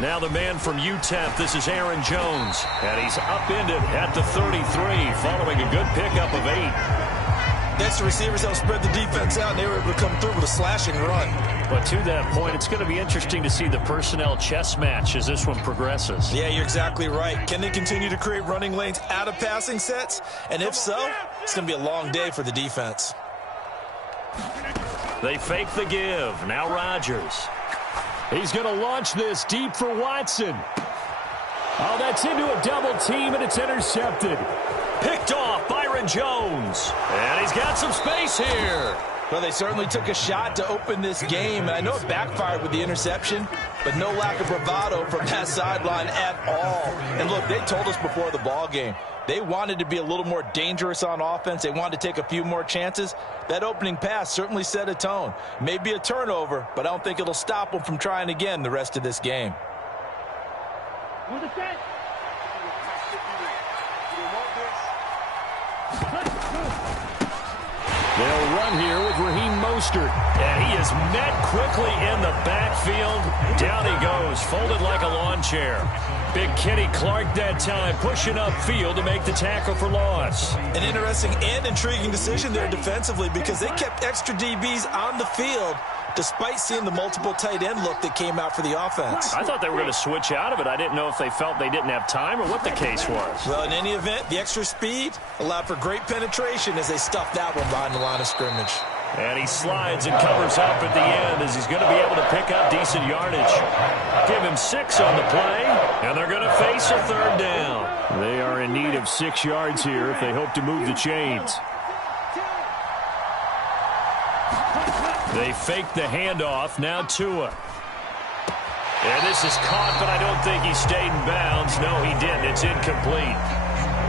Now the man from UTEP, this is Aaron Jones. And he's upended at the 33 following a good pickup of 8. That's the receivers help spread the defense out, and they were able to come through with a slashing run. But to that point, it's going to be interesting to see the personnel chess match as this one progresses. Yeah, you're exactly right. Can they continue to create running lanes out of passing sets? And if so, it's going to be a long day for the defense. They fake the give. Now Rodgers. He's going to launch this deep for Watson. Oh, that's into a double team, and it's intercepted. Picked off Byron Jones. And he's got some space here. Well, they certainly took a shot to open this game, and I know it backfired with the interception, but no lack of bravado from that sideline at all. And look, they told us before the ball game, they wanted to be a little more dangerous on offense. They wanted to take a few more chances. That opening pass certainly set a tone. Maybe a turnover, but I don't think it'll stop them from trying again the rest of this game. On the set. They'll run here with Raheem Mostert. And he is met quickly in the backfield. Down he goes, folded like a lawn chair. Big Kenny Clark that time, pushing upfield to make the tackle for loss. An interesting and intriguing decision there defensively because they kept extra DBs on the field despite seeing the multiple tight end look that came out for the offense. I thought they were going to switch out of it. I didn't know if they felt they didn't have time or what the case was. Well, in any event, the extra speed allowed for great penetration as they stuffed that one behind the line of scrimmage. And he slides and covers up at the end as he's going to be able to pick up decent yardage. Give him 6 on the play, and they're going to face a 3rd down. They are in need of 6 yards here if they hope to move the chains. They fake the handoff. Now Tua. And this is caught, but I don't think he stayed in bounds. No, he didn't. It's incomplete.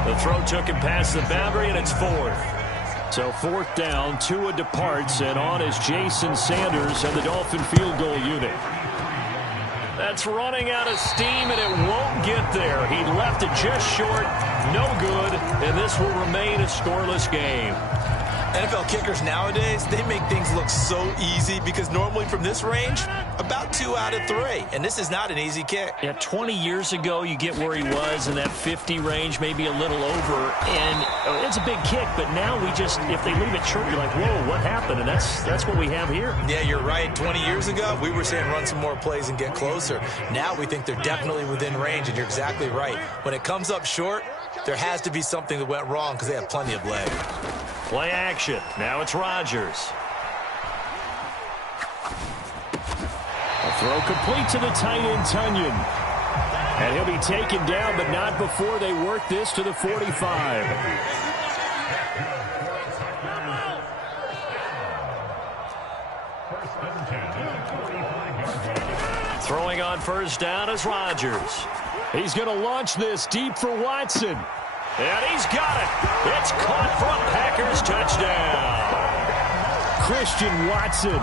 The throw took him past the boundary, and it's 4th. So 4th down, Tua departs, and on is Jason Sanders and the Dolphin field goal unit. That's running out of steam, and it won't get there. He left it just short, no good, and this will remain a scoreless game. NFL kickers nowadays, they make things look so easy because normally from this range, about 2 out of 3. And this is not an easy kick. Yeah, 20 years ago, you get where he was in that 50 range, maybe a little over. And it's a big kick, but now we just, if they leave it short, you're like, whoa, what happened? And that's what we have here. Yeah, you're right. 20 years ago, we were saying run some more plays and get closer. Now we think they're definitely within range, and you're exactly right. When it comes up short, there has to be something that went wrong because they have plenty of leg. Play action. Now it's Rodgers. A throw complete to the tight end, Tunyon. And he'll be taken down, but not before they work this to the 45. Throwing on 1st down is Rodgers. He's going to launch this deep for Watson. And he's got it. It's caught for a Packers touchdown. Christian Watson,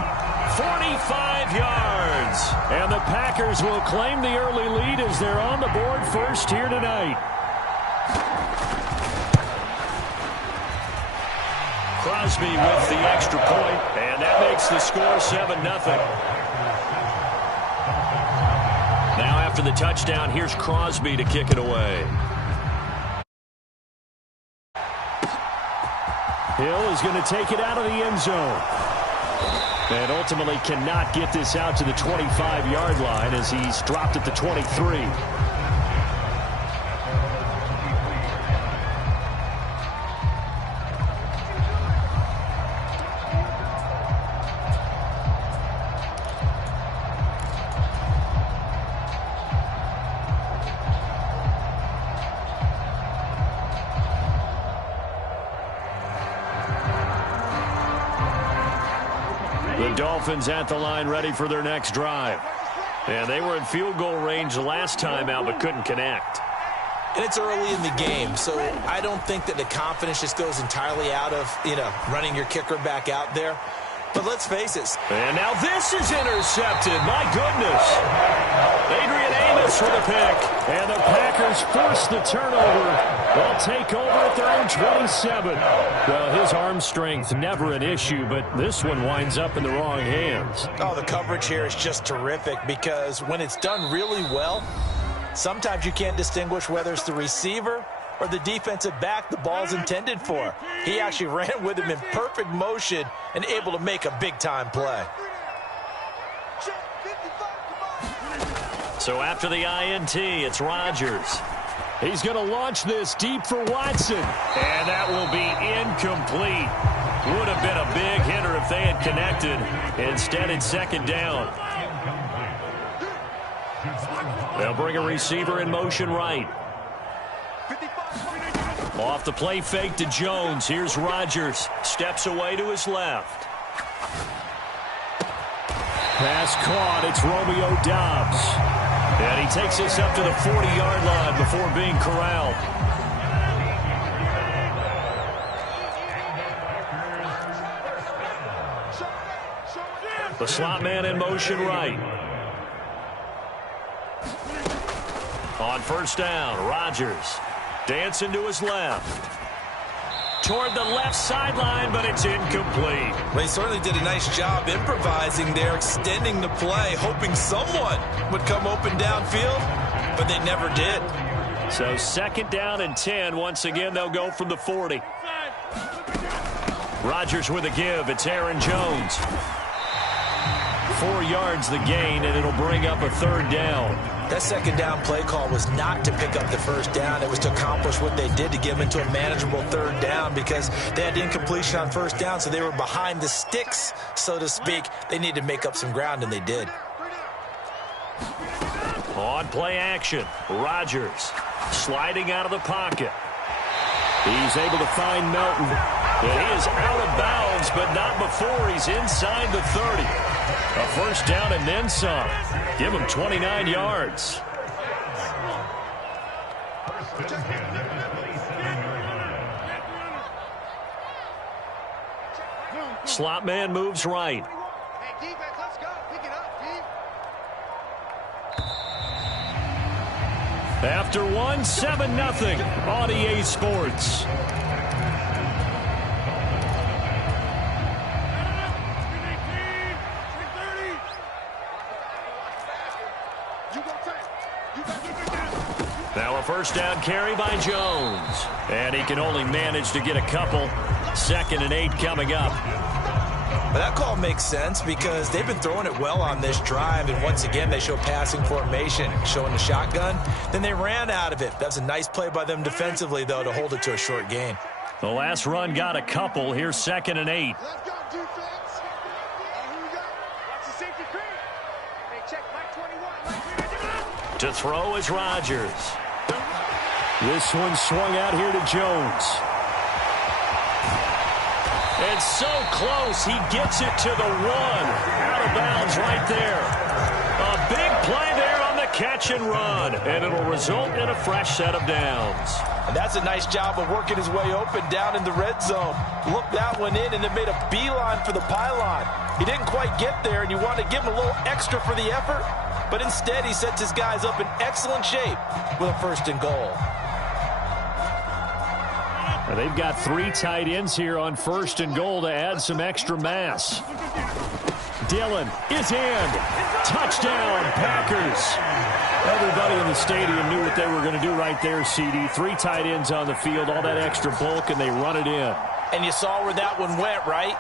45 yards. And the Packers will claim the early lead as they're on the board first here tonight. Crosby with the extra point, and that makes the score 7-0. Now after the touchdown, here's Crosby to kick it away. Hill is going to take it out of the end zone. And ultimately cannot get this out to the 25-yard line as he's dropped at the 23. Dolphins at the line ready for their next drive. And they were in field goal range last time out but couldn't connect. And it's early in the game, so I don't think that the confidence just goes entirely out of, running your kicker back out there. But let's face it. And now this is intercepted. My goodness. Adrian Amos for the pick. And the Packers force the turnover. They'll take over at their own 27. Well, his arm strength never an issue, but this one winds up in the wrong hands. Oh, the coverage here is just terrific because when it's done really well, sometimes you can't distinguish whether it's the receiver or the defensive back the ball's intended for. He actually ran with him in perfect motion and able to make a big-time play. So after the INT, it's Rodgers. He's going to launch this deep for Watson. And that will be incomplete. Would have been a big hitter if they had connected. Instead, it's 2nd down. They'll bring a receiver in motion right. Off the play fake to Jones. Here's Rodgers. Steps away to his left. Pass caught. It's Romeo Doubs. And he takes this up to the 40-yard line before being corralled. The slot man in motion right. On 1st down, Rodgers dancing to his left. Toward the left sideline, but it's incomplete. Well, he certainly did a nice job improvising there, extending the play, hoping someone would come open downfield, but they never did. So 2nd down and 10. Once again, they'll go from the 40. Rodgers with a give. It's Aaron Jones. 4 yards the gain, and it'll bring up a 3rd down. That 2nd down play call was not to pick up the 1st down. It was to accomplish what they did to get them into a manageable 3rd down because they had incompletion on 1st down, so they were behind the sticks, so to speak. They needed to make up some ground, and they did. On play action, Rodgers sliding out of the pocket. He's able to find Melton. And he is out of bounds, but not before he's inside the 30. A 1st down and then some. Give him 29 yards. Slot man moves right. Hey, defense, let's go. Pick it up, Steve. After 7-0 on EA Sports. Now a 1st down carry by Jones. And he can only manage to get a couple. 2nd and 8 coming up. But that call makes sense because they've been throwing it well on this drive, and once again they show passing formation, showing the shotgun. Then they ran out of it. That's a nice play by them defensively, though, to hold it to a short gain. The last run got a couple. Here's 2nd and 8. Let's go, defense. Here we go. Watch the safety creep. Hey, check Mike 21. To throw is Rodgers. This one swung out here to Jones. And so close, he gets it to the 1. Out of bounds right there. A big play there on the catch and run. And it'll result in a fresh set of downs. And that's a nice job of working his way open down in the red zone. Looked that one in and then made a beeline for the pylon. He didn't quite get there, and you want to give him a little extra for the effort. But instead, he sets his guys up in excellent shape with a 1st and goal. Now they've got 3 tight ends here on 1st and goal to add some extra mass. Dillon is in. Touchdown, Packers. Everybody in the stadium knew what they were going to do right there, CD. 3 tight ends on the field, all that extra bulk, and they run it in. And you saw where that one went, right?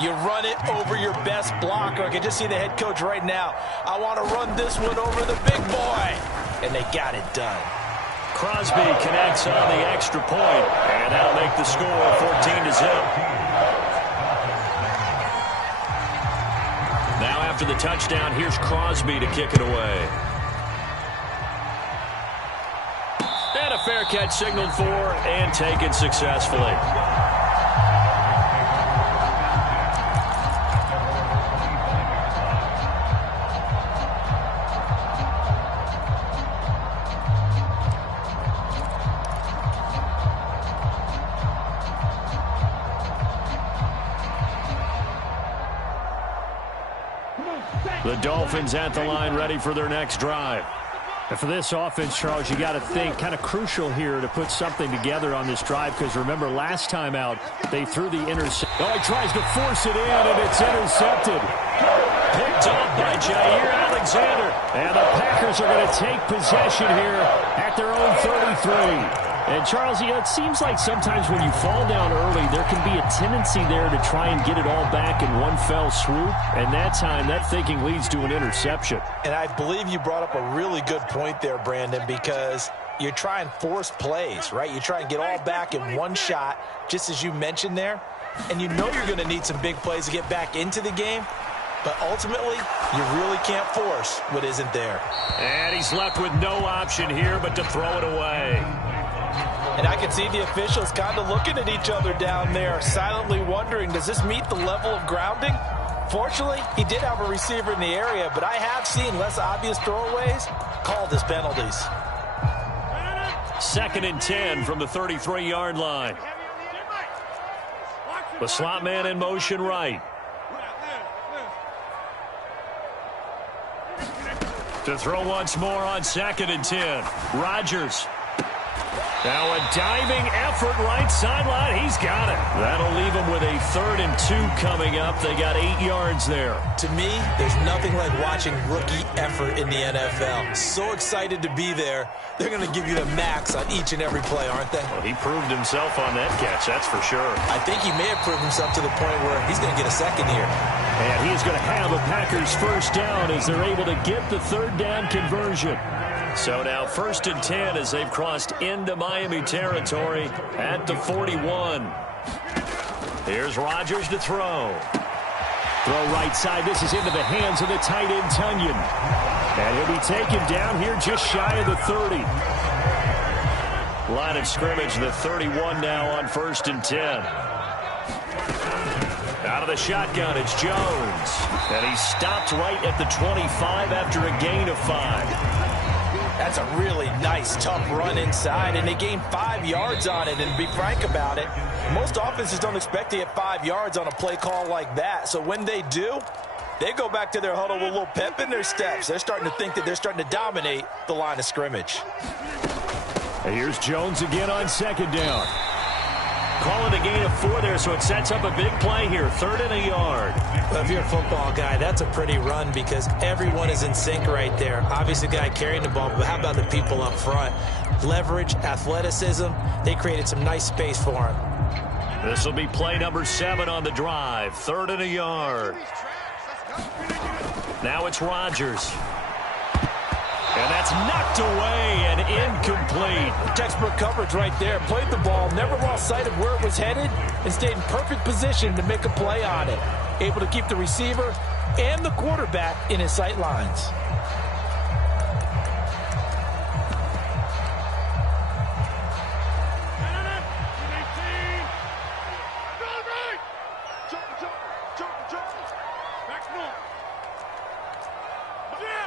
You run it over your best blocker. I can just see the head coach right now. I want to run this one over the big boy. And they got it done. Crosby connects on the extra point, and that'll make the score 14-0. Now after the touchdown, here's Crosby to kick it away. And a fair catch signaled for and taken successfully. The Dolphins at the line, ready for their next drive. And for this offense, Charles, you got to think kind of crucial here to put something together on this drive, because remember last time out they threw the interception. Oh, he tries to force it in, and it's intercepted. Picked up by Jair Alexander. And the Packers are going to take possession here at their own 33. And, Charles, you know, it seems like sometimes when you fall down early, there can be a tendency there to try and get it all back in one fell swoop. And that time, that thinking leads to an interception. And I believe you brought up a really good point there, Brandon, because you try and force plays, right? You try and get all back in one shot, just as you mentioned there. And you know you're going to need some big plays to get back into the game. But ultimately, you really can't force what isn't there. And he's left with no option here but to throw it away. And I can see the officials kind of looking at each other down there, silently wondering, does this meet the level of grounding? Fortunately, he did have a receiver in the area, but I have seen less obvious throwaways called as penalties. 2nd and 10 from the 33-yard line. The slot man in motion right. To throw once more on 2nd and 10. Rodgers. Now a diving effort right sideline. He's got it. That'll leave him with a 3rd and 2 coming up. They got 8 yards there. To me, there's nothing like watching rookie effort in the NFL. So excited to be there. They're going to give you the max on each and every play, aren't they? Well, he proved himself on that catch, that's for sure. I think he may have proved himself to the point where he's going to get a second here. And he's going to have a Packers first down as they're able to get the 3rd down conversion. So now 1st and 10 as they've crossed into Miami territory at the 41. Here's Rodgers to throw. Throw right side. This is into the hands of the tight end, Tunyon. And he'll be taken down here just shy of the 30. Line of scrimmage, the 31 now on 1st and 10. Out of the shotgun, it's Jones. And he's stopped right at the 25 after a gain of 5. That's a really nice, tough run inside, and they gained 5 yards on it. And to be frank about it, most offenses don't expect to get 5 yards on a play call like that. So when they do, they go back to their huddle with a little pep in their steps. They're starting to think that they're starting to dominate the line of scrimmage. And here's Jones again on 2nd down. Calling a gain of 4 there, so it sets up a big play here. 3rd and a yard. Well, if you're a football guy, that's a pretty run because everyone is in sync right there. Obviously, the guy carrying the ball, but how about the people up front? Leverage, athleticism, they created some nice space for him. This will be play number 7 on the drive. 3rd and a yard. Now it's Rodgers. And that's knocked away and incomplete. Textbook coverage right there. Played the ball, never lost sight of where it was headed, and stayed in perfect position to make a play on it. Able to keep the receiver and the quarterback in his sight lines.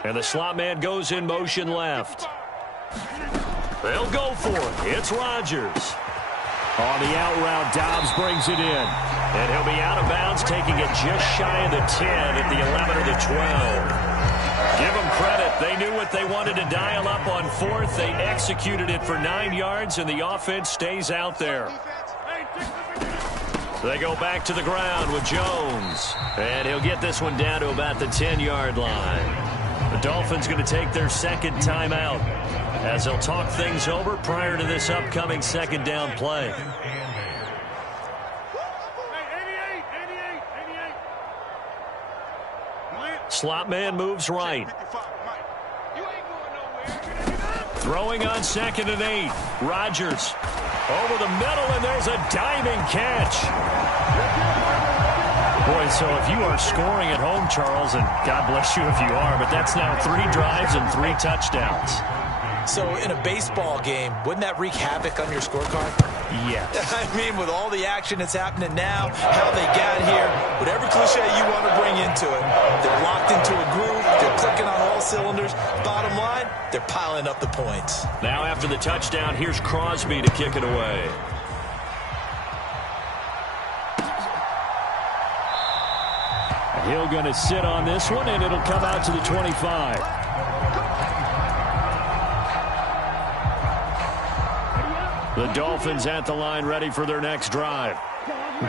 And the slot man goes in motion left. They'll go for it. It's Rodgers. On the out route, Dobbs brings it in. And he'll be out of bounds, taking it just shy of the 10 at the 11 or the 12. Give them credit. They knew what they wanted to dial up on 4th. They executed it for 9 yards, and the offense stays out there. They go back to the ground with Jones. And he'll get this one down to about the 10-yard line. The Dolphins going to take their 2nd timeout as they'll talk things over prior to this upcoming 2nd down play. Slot man moves right. Throwing on 2nd and 8. Rodgers over the middle, and there's a diving catch. Boy, so if you are scoring at home, Charles, and God bless you if you are, but that's now 3 drives and 3 touchdowns. So in a baseball game, wouldn't that wreak havoc on your scorecard? Yes. I mean, with all the action that's happening now, how they got here, whatever cliche you want to bring into it, they're locked into a groove, they're clicking on all cylinders. Bottom line, they're piling up the points. Now after the touchdown, here's Crosby to kick it away. Hill going to sit on this one, and it'll come out to the 25. The Dolphins at the line ready for their next drive.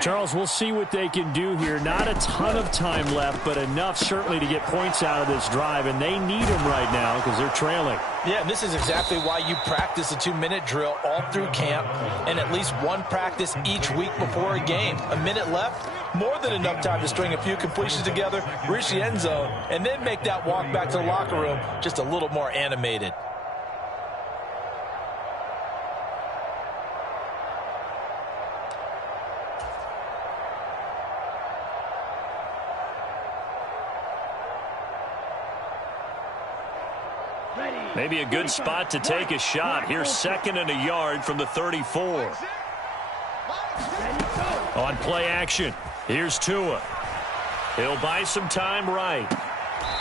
Charles, we'll see what they can do here. Not a ton of time left, but enough certainly to get points out of this drive, and they need them right now because they're trailing. Yeah, this is exactly why you practice a 2-minute drill all through camp and at least one practice each week before a game. A minute left, more than enough time to string a few completions together, reach the end zone, and then make that walk back to the locker room just a little more animated. Maybe a good spot to take a shot. Here's 2nd and a yard from the 34. On play action, here's Tua. He'll buy some time right.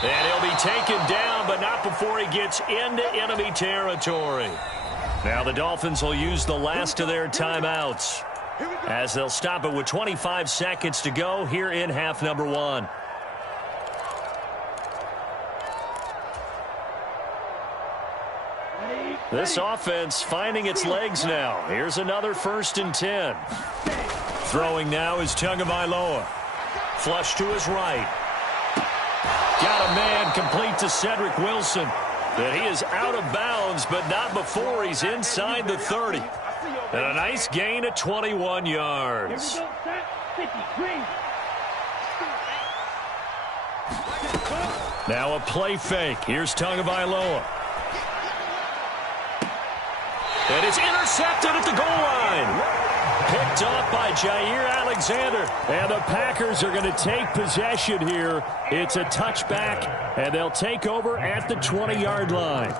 And he'll be taken down, but not before he gets into enemy territory. Now the Dolphins will use the last of their timeouts as they'll stop it with 25 seconds to go here in half number 1. This offense finding its legs now. Here's another 1st and 10. Throwing now is Tagovailoa. Flush to his right. Got a man complete to Cedric Wilson. But he is out of bounds, but not before he's inside the 30. And a nice gain of 21 yards. Now a play fake. Here's Tagovailoa. And it's intercepted at the goal line. Picked off by Jair Alexander. And the Packers are going to take possession here. It's a touchback, and they'll take over at the 20-yard line.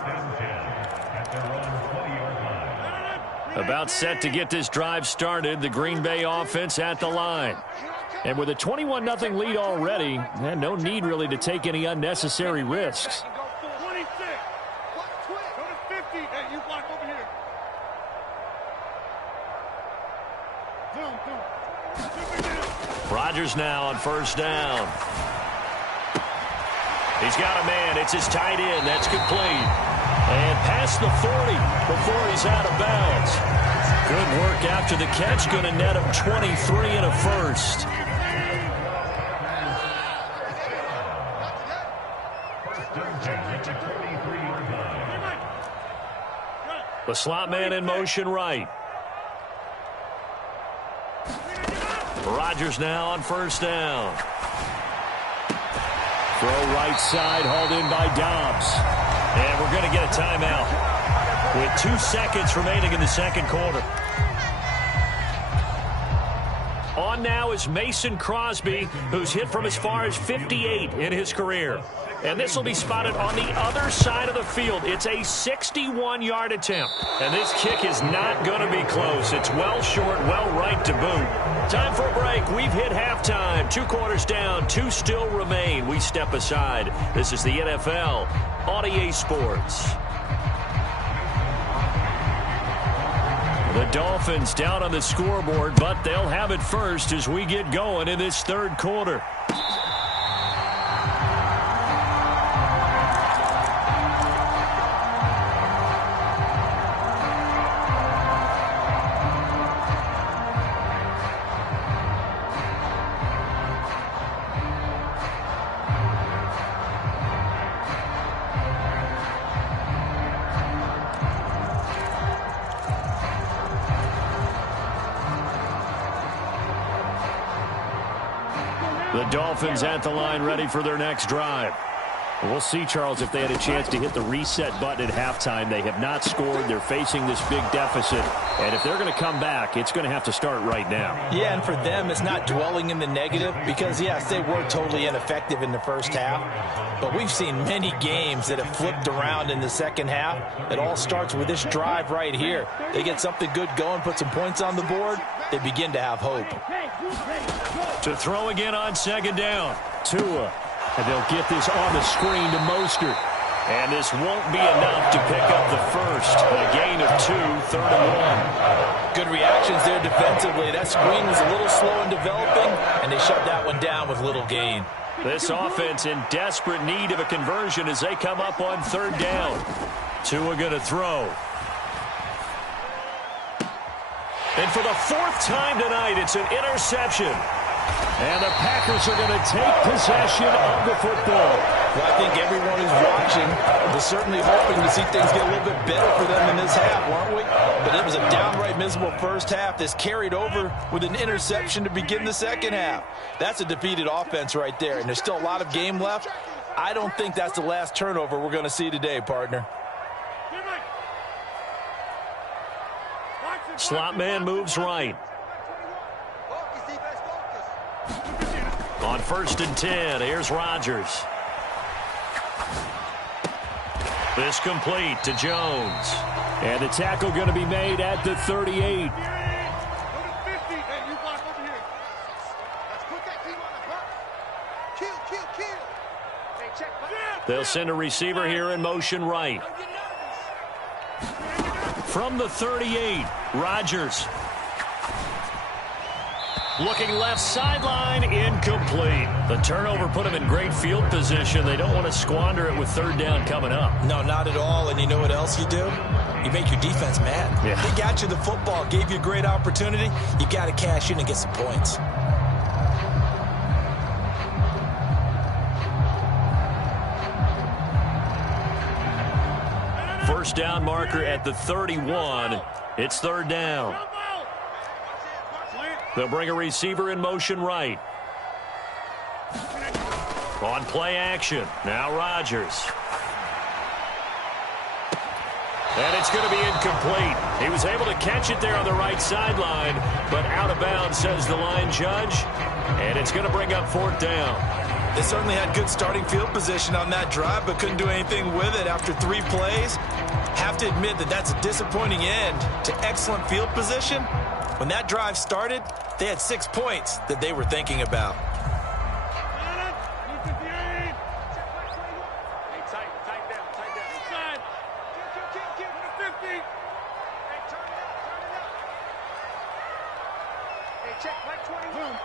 About set to get this drive started, the Green Bay offense at the line. And with a 21-0 lead already, no need really to take any unnecessary risks. Rodgers now on 1st down. He's got a man. It's his tight end. That's complete. And past the 40 before he's out of bounds. Good work after the catch. Going to net him 23 and a first. The slot man in motion right. Rodgers now on 1st down. Throw right side, hauled in by Dobbs. And we're going to get a timeout with 2 seconds remaining in the 2nd quarter. On now is Mason Crosby, who's hit from as far as 58 in his career. And this will be spotted on the other side of the field. It's a 61-yard attempt. And this kick is not going to be close. It's well short, well right to boot. Time for a break. We've hit halftime. 2 quarters down, 2 still remain. We step aside. This is the NFL on EA Sports. The Dolphins down on the scoreboard, but they'll have it first as we get going in this 3rd quarter. The Dolphins at the line, ready for their next drive. We'll see, Charles, if they had a chance to hit the reset button at halftime. They have not scored. They're facing this big deficit. And if they're going to come back, it's going to have to start right now. Yeah, and for them, it's not dwelling in the negative because, yes, they were totally ineffective in the first half. But we've seen many games that have flipped around in the second half. It all starts with this drive right here. They get something good going, put some points on the board, they begin to have hope. To throw again on 2nd down. Tua. And they'll get this on the screen to Mostert. And this won't be enough to pick up the first. A gain of 2, 3rd and 1. Good reactions there defensively. That screen was a little slow in developing, and they shut that one down with little gain. This offense in desperate need of a conversion as they come up on 3rd down. Tua going to throw. And for the 4th time tonight, it's an interception. And the Packers are going to take possession of the football. Well, I think everyone who's watching was certainly hoping to see things get a little bit better for them in this half, weren't we? But it was a downright miserable first half. This carried over with an interception to begin the second half. That's a defeated offense right there, and there's still a lot of game left. I don't think that's the last turnover we're going to see today, partner. Slot man moves right. On 1st and 10, here's Rodgers. This complete to Jones. And the tackle going to be made at the 38. They'll send a receiver here in motion right. From the 38, Rodgers. Looking left sideline, incomplete. The turnover put them in great field position. They don't want to squander it with third down coming up. No, not at all. And you know what else you do? You make your defense mad. Yeah. They got you the football, gave you a great opportunity. You got to cash in and get some points. First down marker at the 31. It's third down. They'll bring a receiver in motion right. On play action. Now Rodgers. And it's going to be incomplete. He was able to catch it there on the right sideline, but out of bounds, says the line judge. And it's going to bring up fourth down. They certainly had good starting field position on that drive, but couldn't do anything with it after 3 plays. Have to admit that that's a disappointing end to excellent field position. When that drive started, they had 6 points that they were thinking about.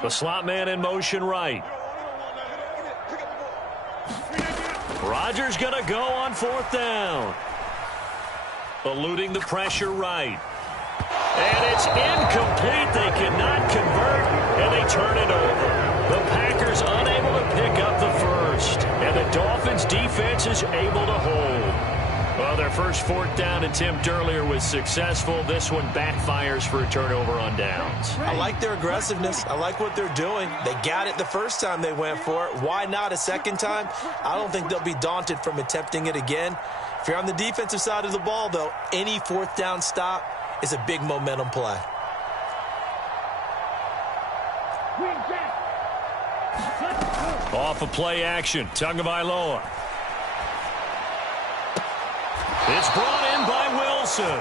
The slot man in motion right. Rodgers going to go on fourth down. Eluding the pressure right. And it's incomplete. They cannot convert, and they turn it over. The Packers unable to pick up the first, and the Dolphins defense is able to hold. Well, their first fourth down attempt earlier was successful. This one backfires for a turnover on downs. I like their aggressiveness. I like what they're doing. They got it the first time they went for it. Why not a second time? I don't think they'll be daunted from attempting it again. If you're on the defensive side of the ball, though, any fourth down stop is a big momentum play. Off of play action, Tagovailoa. It's brought in by Wilson.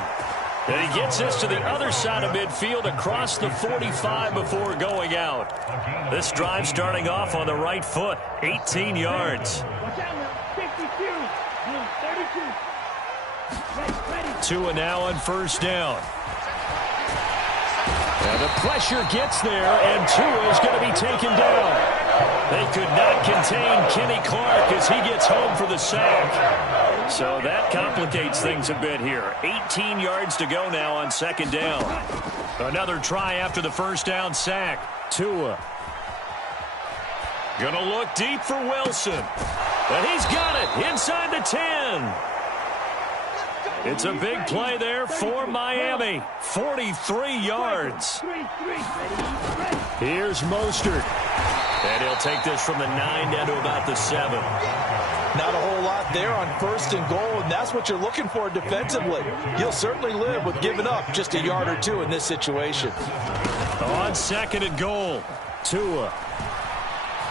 And he gets this to the other side of midfield across the 45 before going out. This drive starting off on the right foot, 18 yards. Tua now on first down. And the pressure gets there, and Tua is going to be taken down. They could not contain Kenny Clark as he gets home for the sack. So that complicates things a bit here. 18 yards to go now on second down. Another try after the first down sack. Tua. Going to look deep for Wilson. And he's got it inside the 10. It's a big play there for Miami. 43 yards. Here's Mostert. And he'll take this from the 9 down to about the 7. Not a whole lot there on first and goal, and that's what you're looking for defensively. You'll certainly live with giving up just a yard or two in this situation. On second and goal, Tua.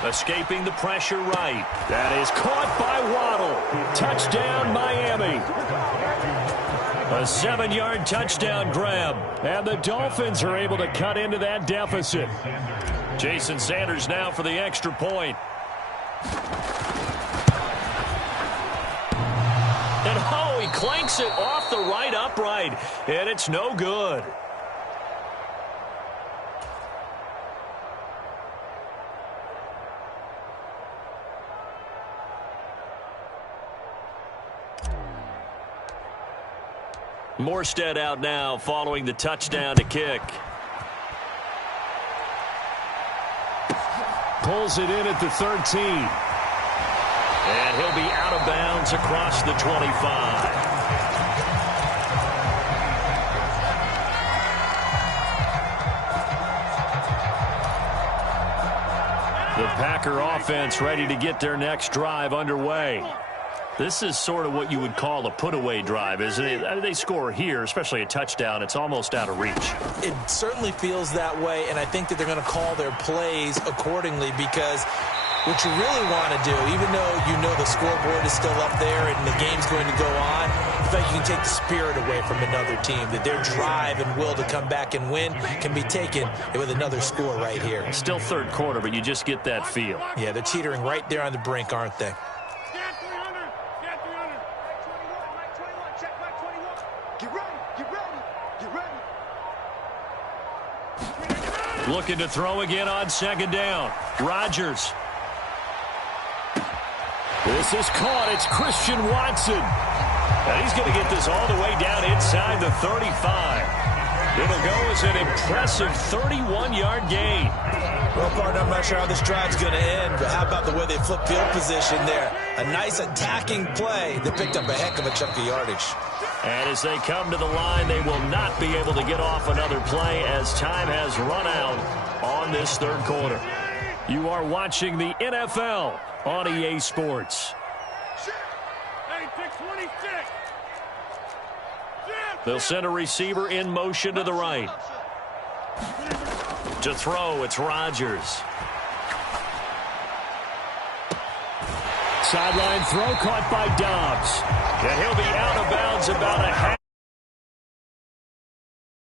Escaping the pressure right. That is caught by Waddle. Touchdown, Miami. A 7-yard touchdown grab. And the Dolphins are able to cut into that deficit. Jason Sanders now for the extra point. And oh, he clanks it off the right upright. And it's no good. Morstead out now following the touchdown to kick. Pulls it in at the 13. And he'll be out of bounds across the 25. The Packer offense ready to get their next drive underway. This is sort of what you would call a put-away drive, isn't it? They score here, especially a touchdown. It's almost out of reach. It certainly feels that way, and I think that they're going to call their plays accordingly because what you really want to do, even though you know the scoreboard is still up there and the game's going to go on, I feel like you can take the spirit away from another team, that their drive and will to come back and win can be taken with another score right here. Still third quarter, but you just get that feel. Yeah, they're teetering right there on the brink, aren't they? Looking to throw again on second down. Rodgers. This is caught. It's Christian Watson. And he's going to get this all the way down inside the 35. It'll go as an impressive 31-yard gain. Well, partner, I'm not sure how this drive's going to end, but how about the way they flip field position there? A nice attacking play that picked up a heck of a chunk of yardage. And as they come to the line, they will not be able to get off another play as time has run out on this third quarter. You are watching the NFL on EA Sports. They'll send a receiver in motion to the right. To throw, it's Rodgers. Sideline throw caught by Dobbs. And he'll be out of bounds about a half.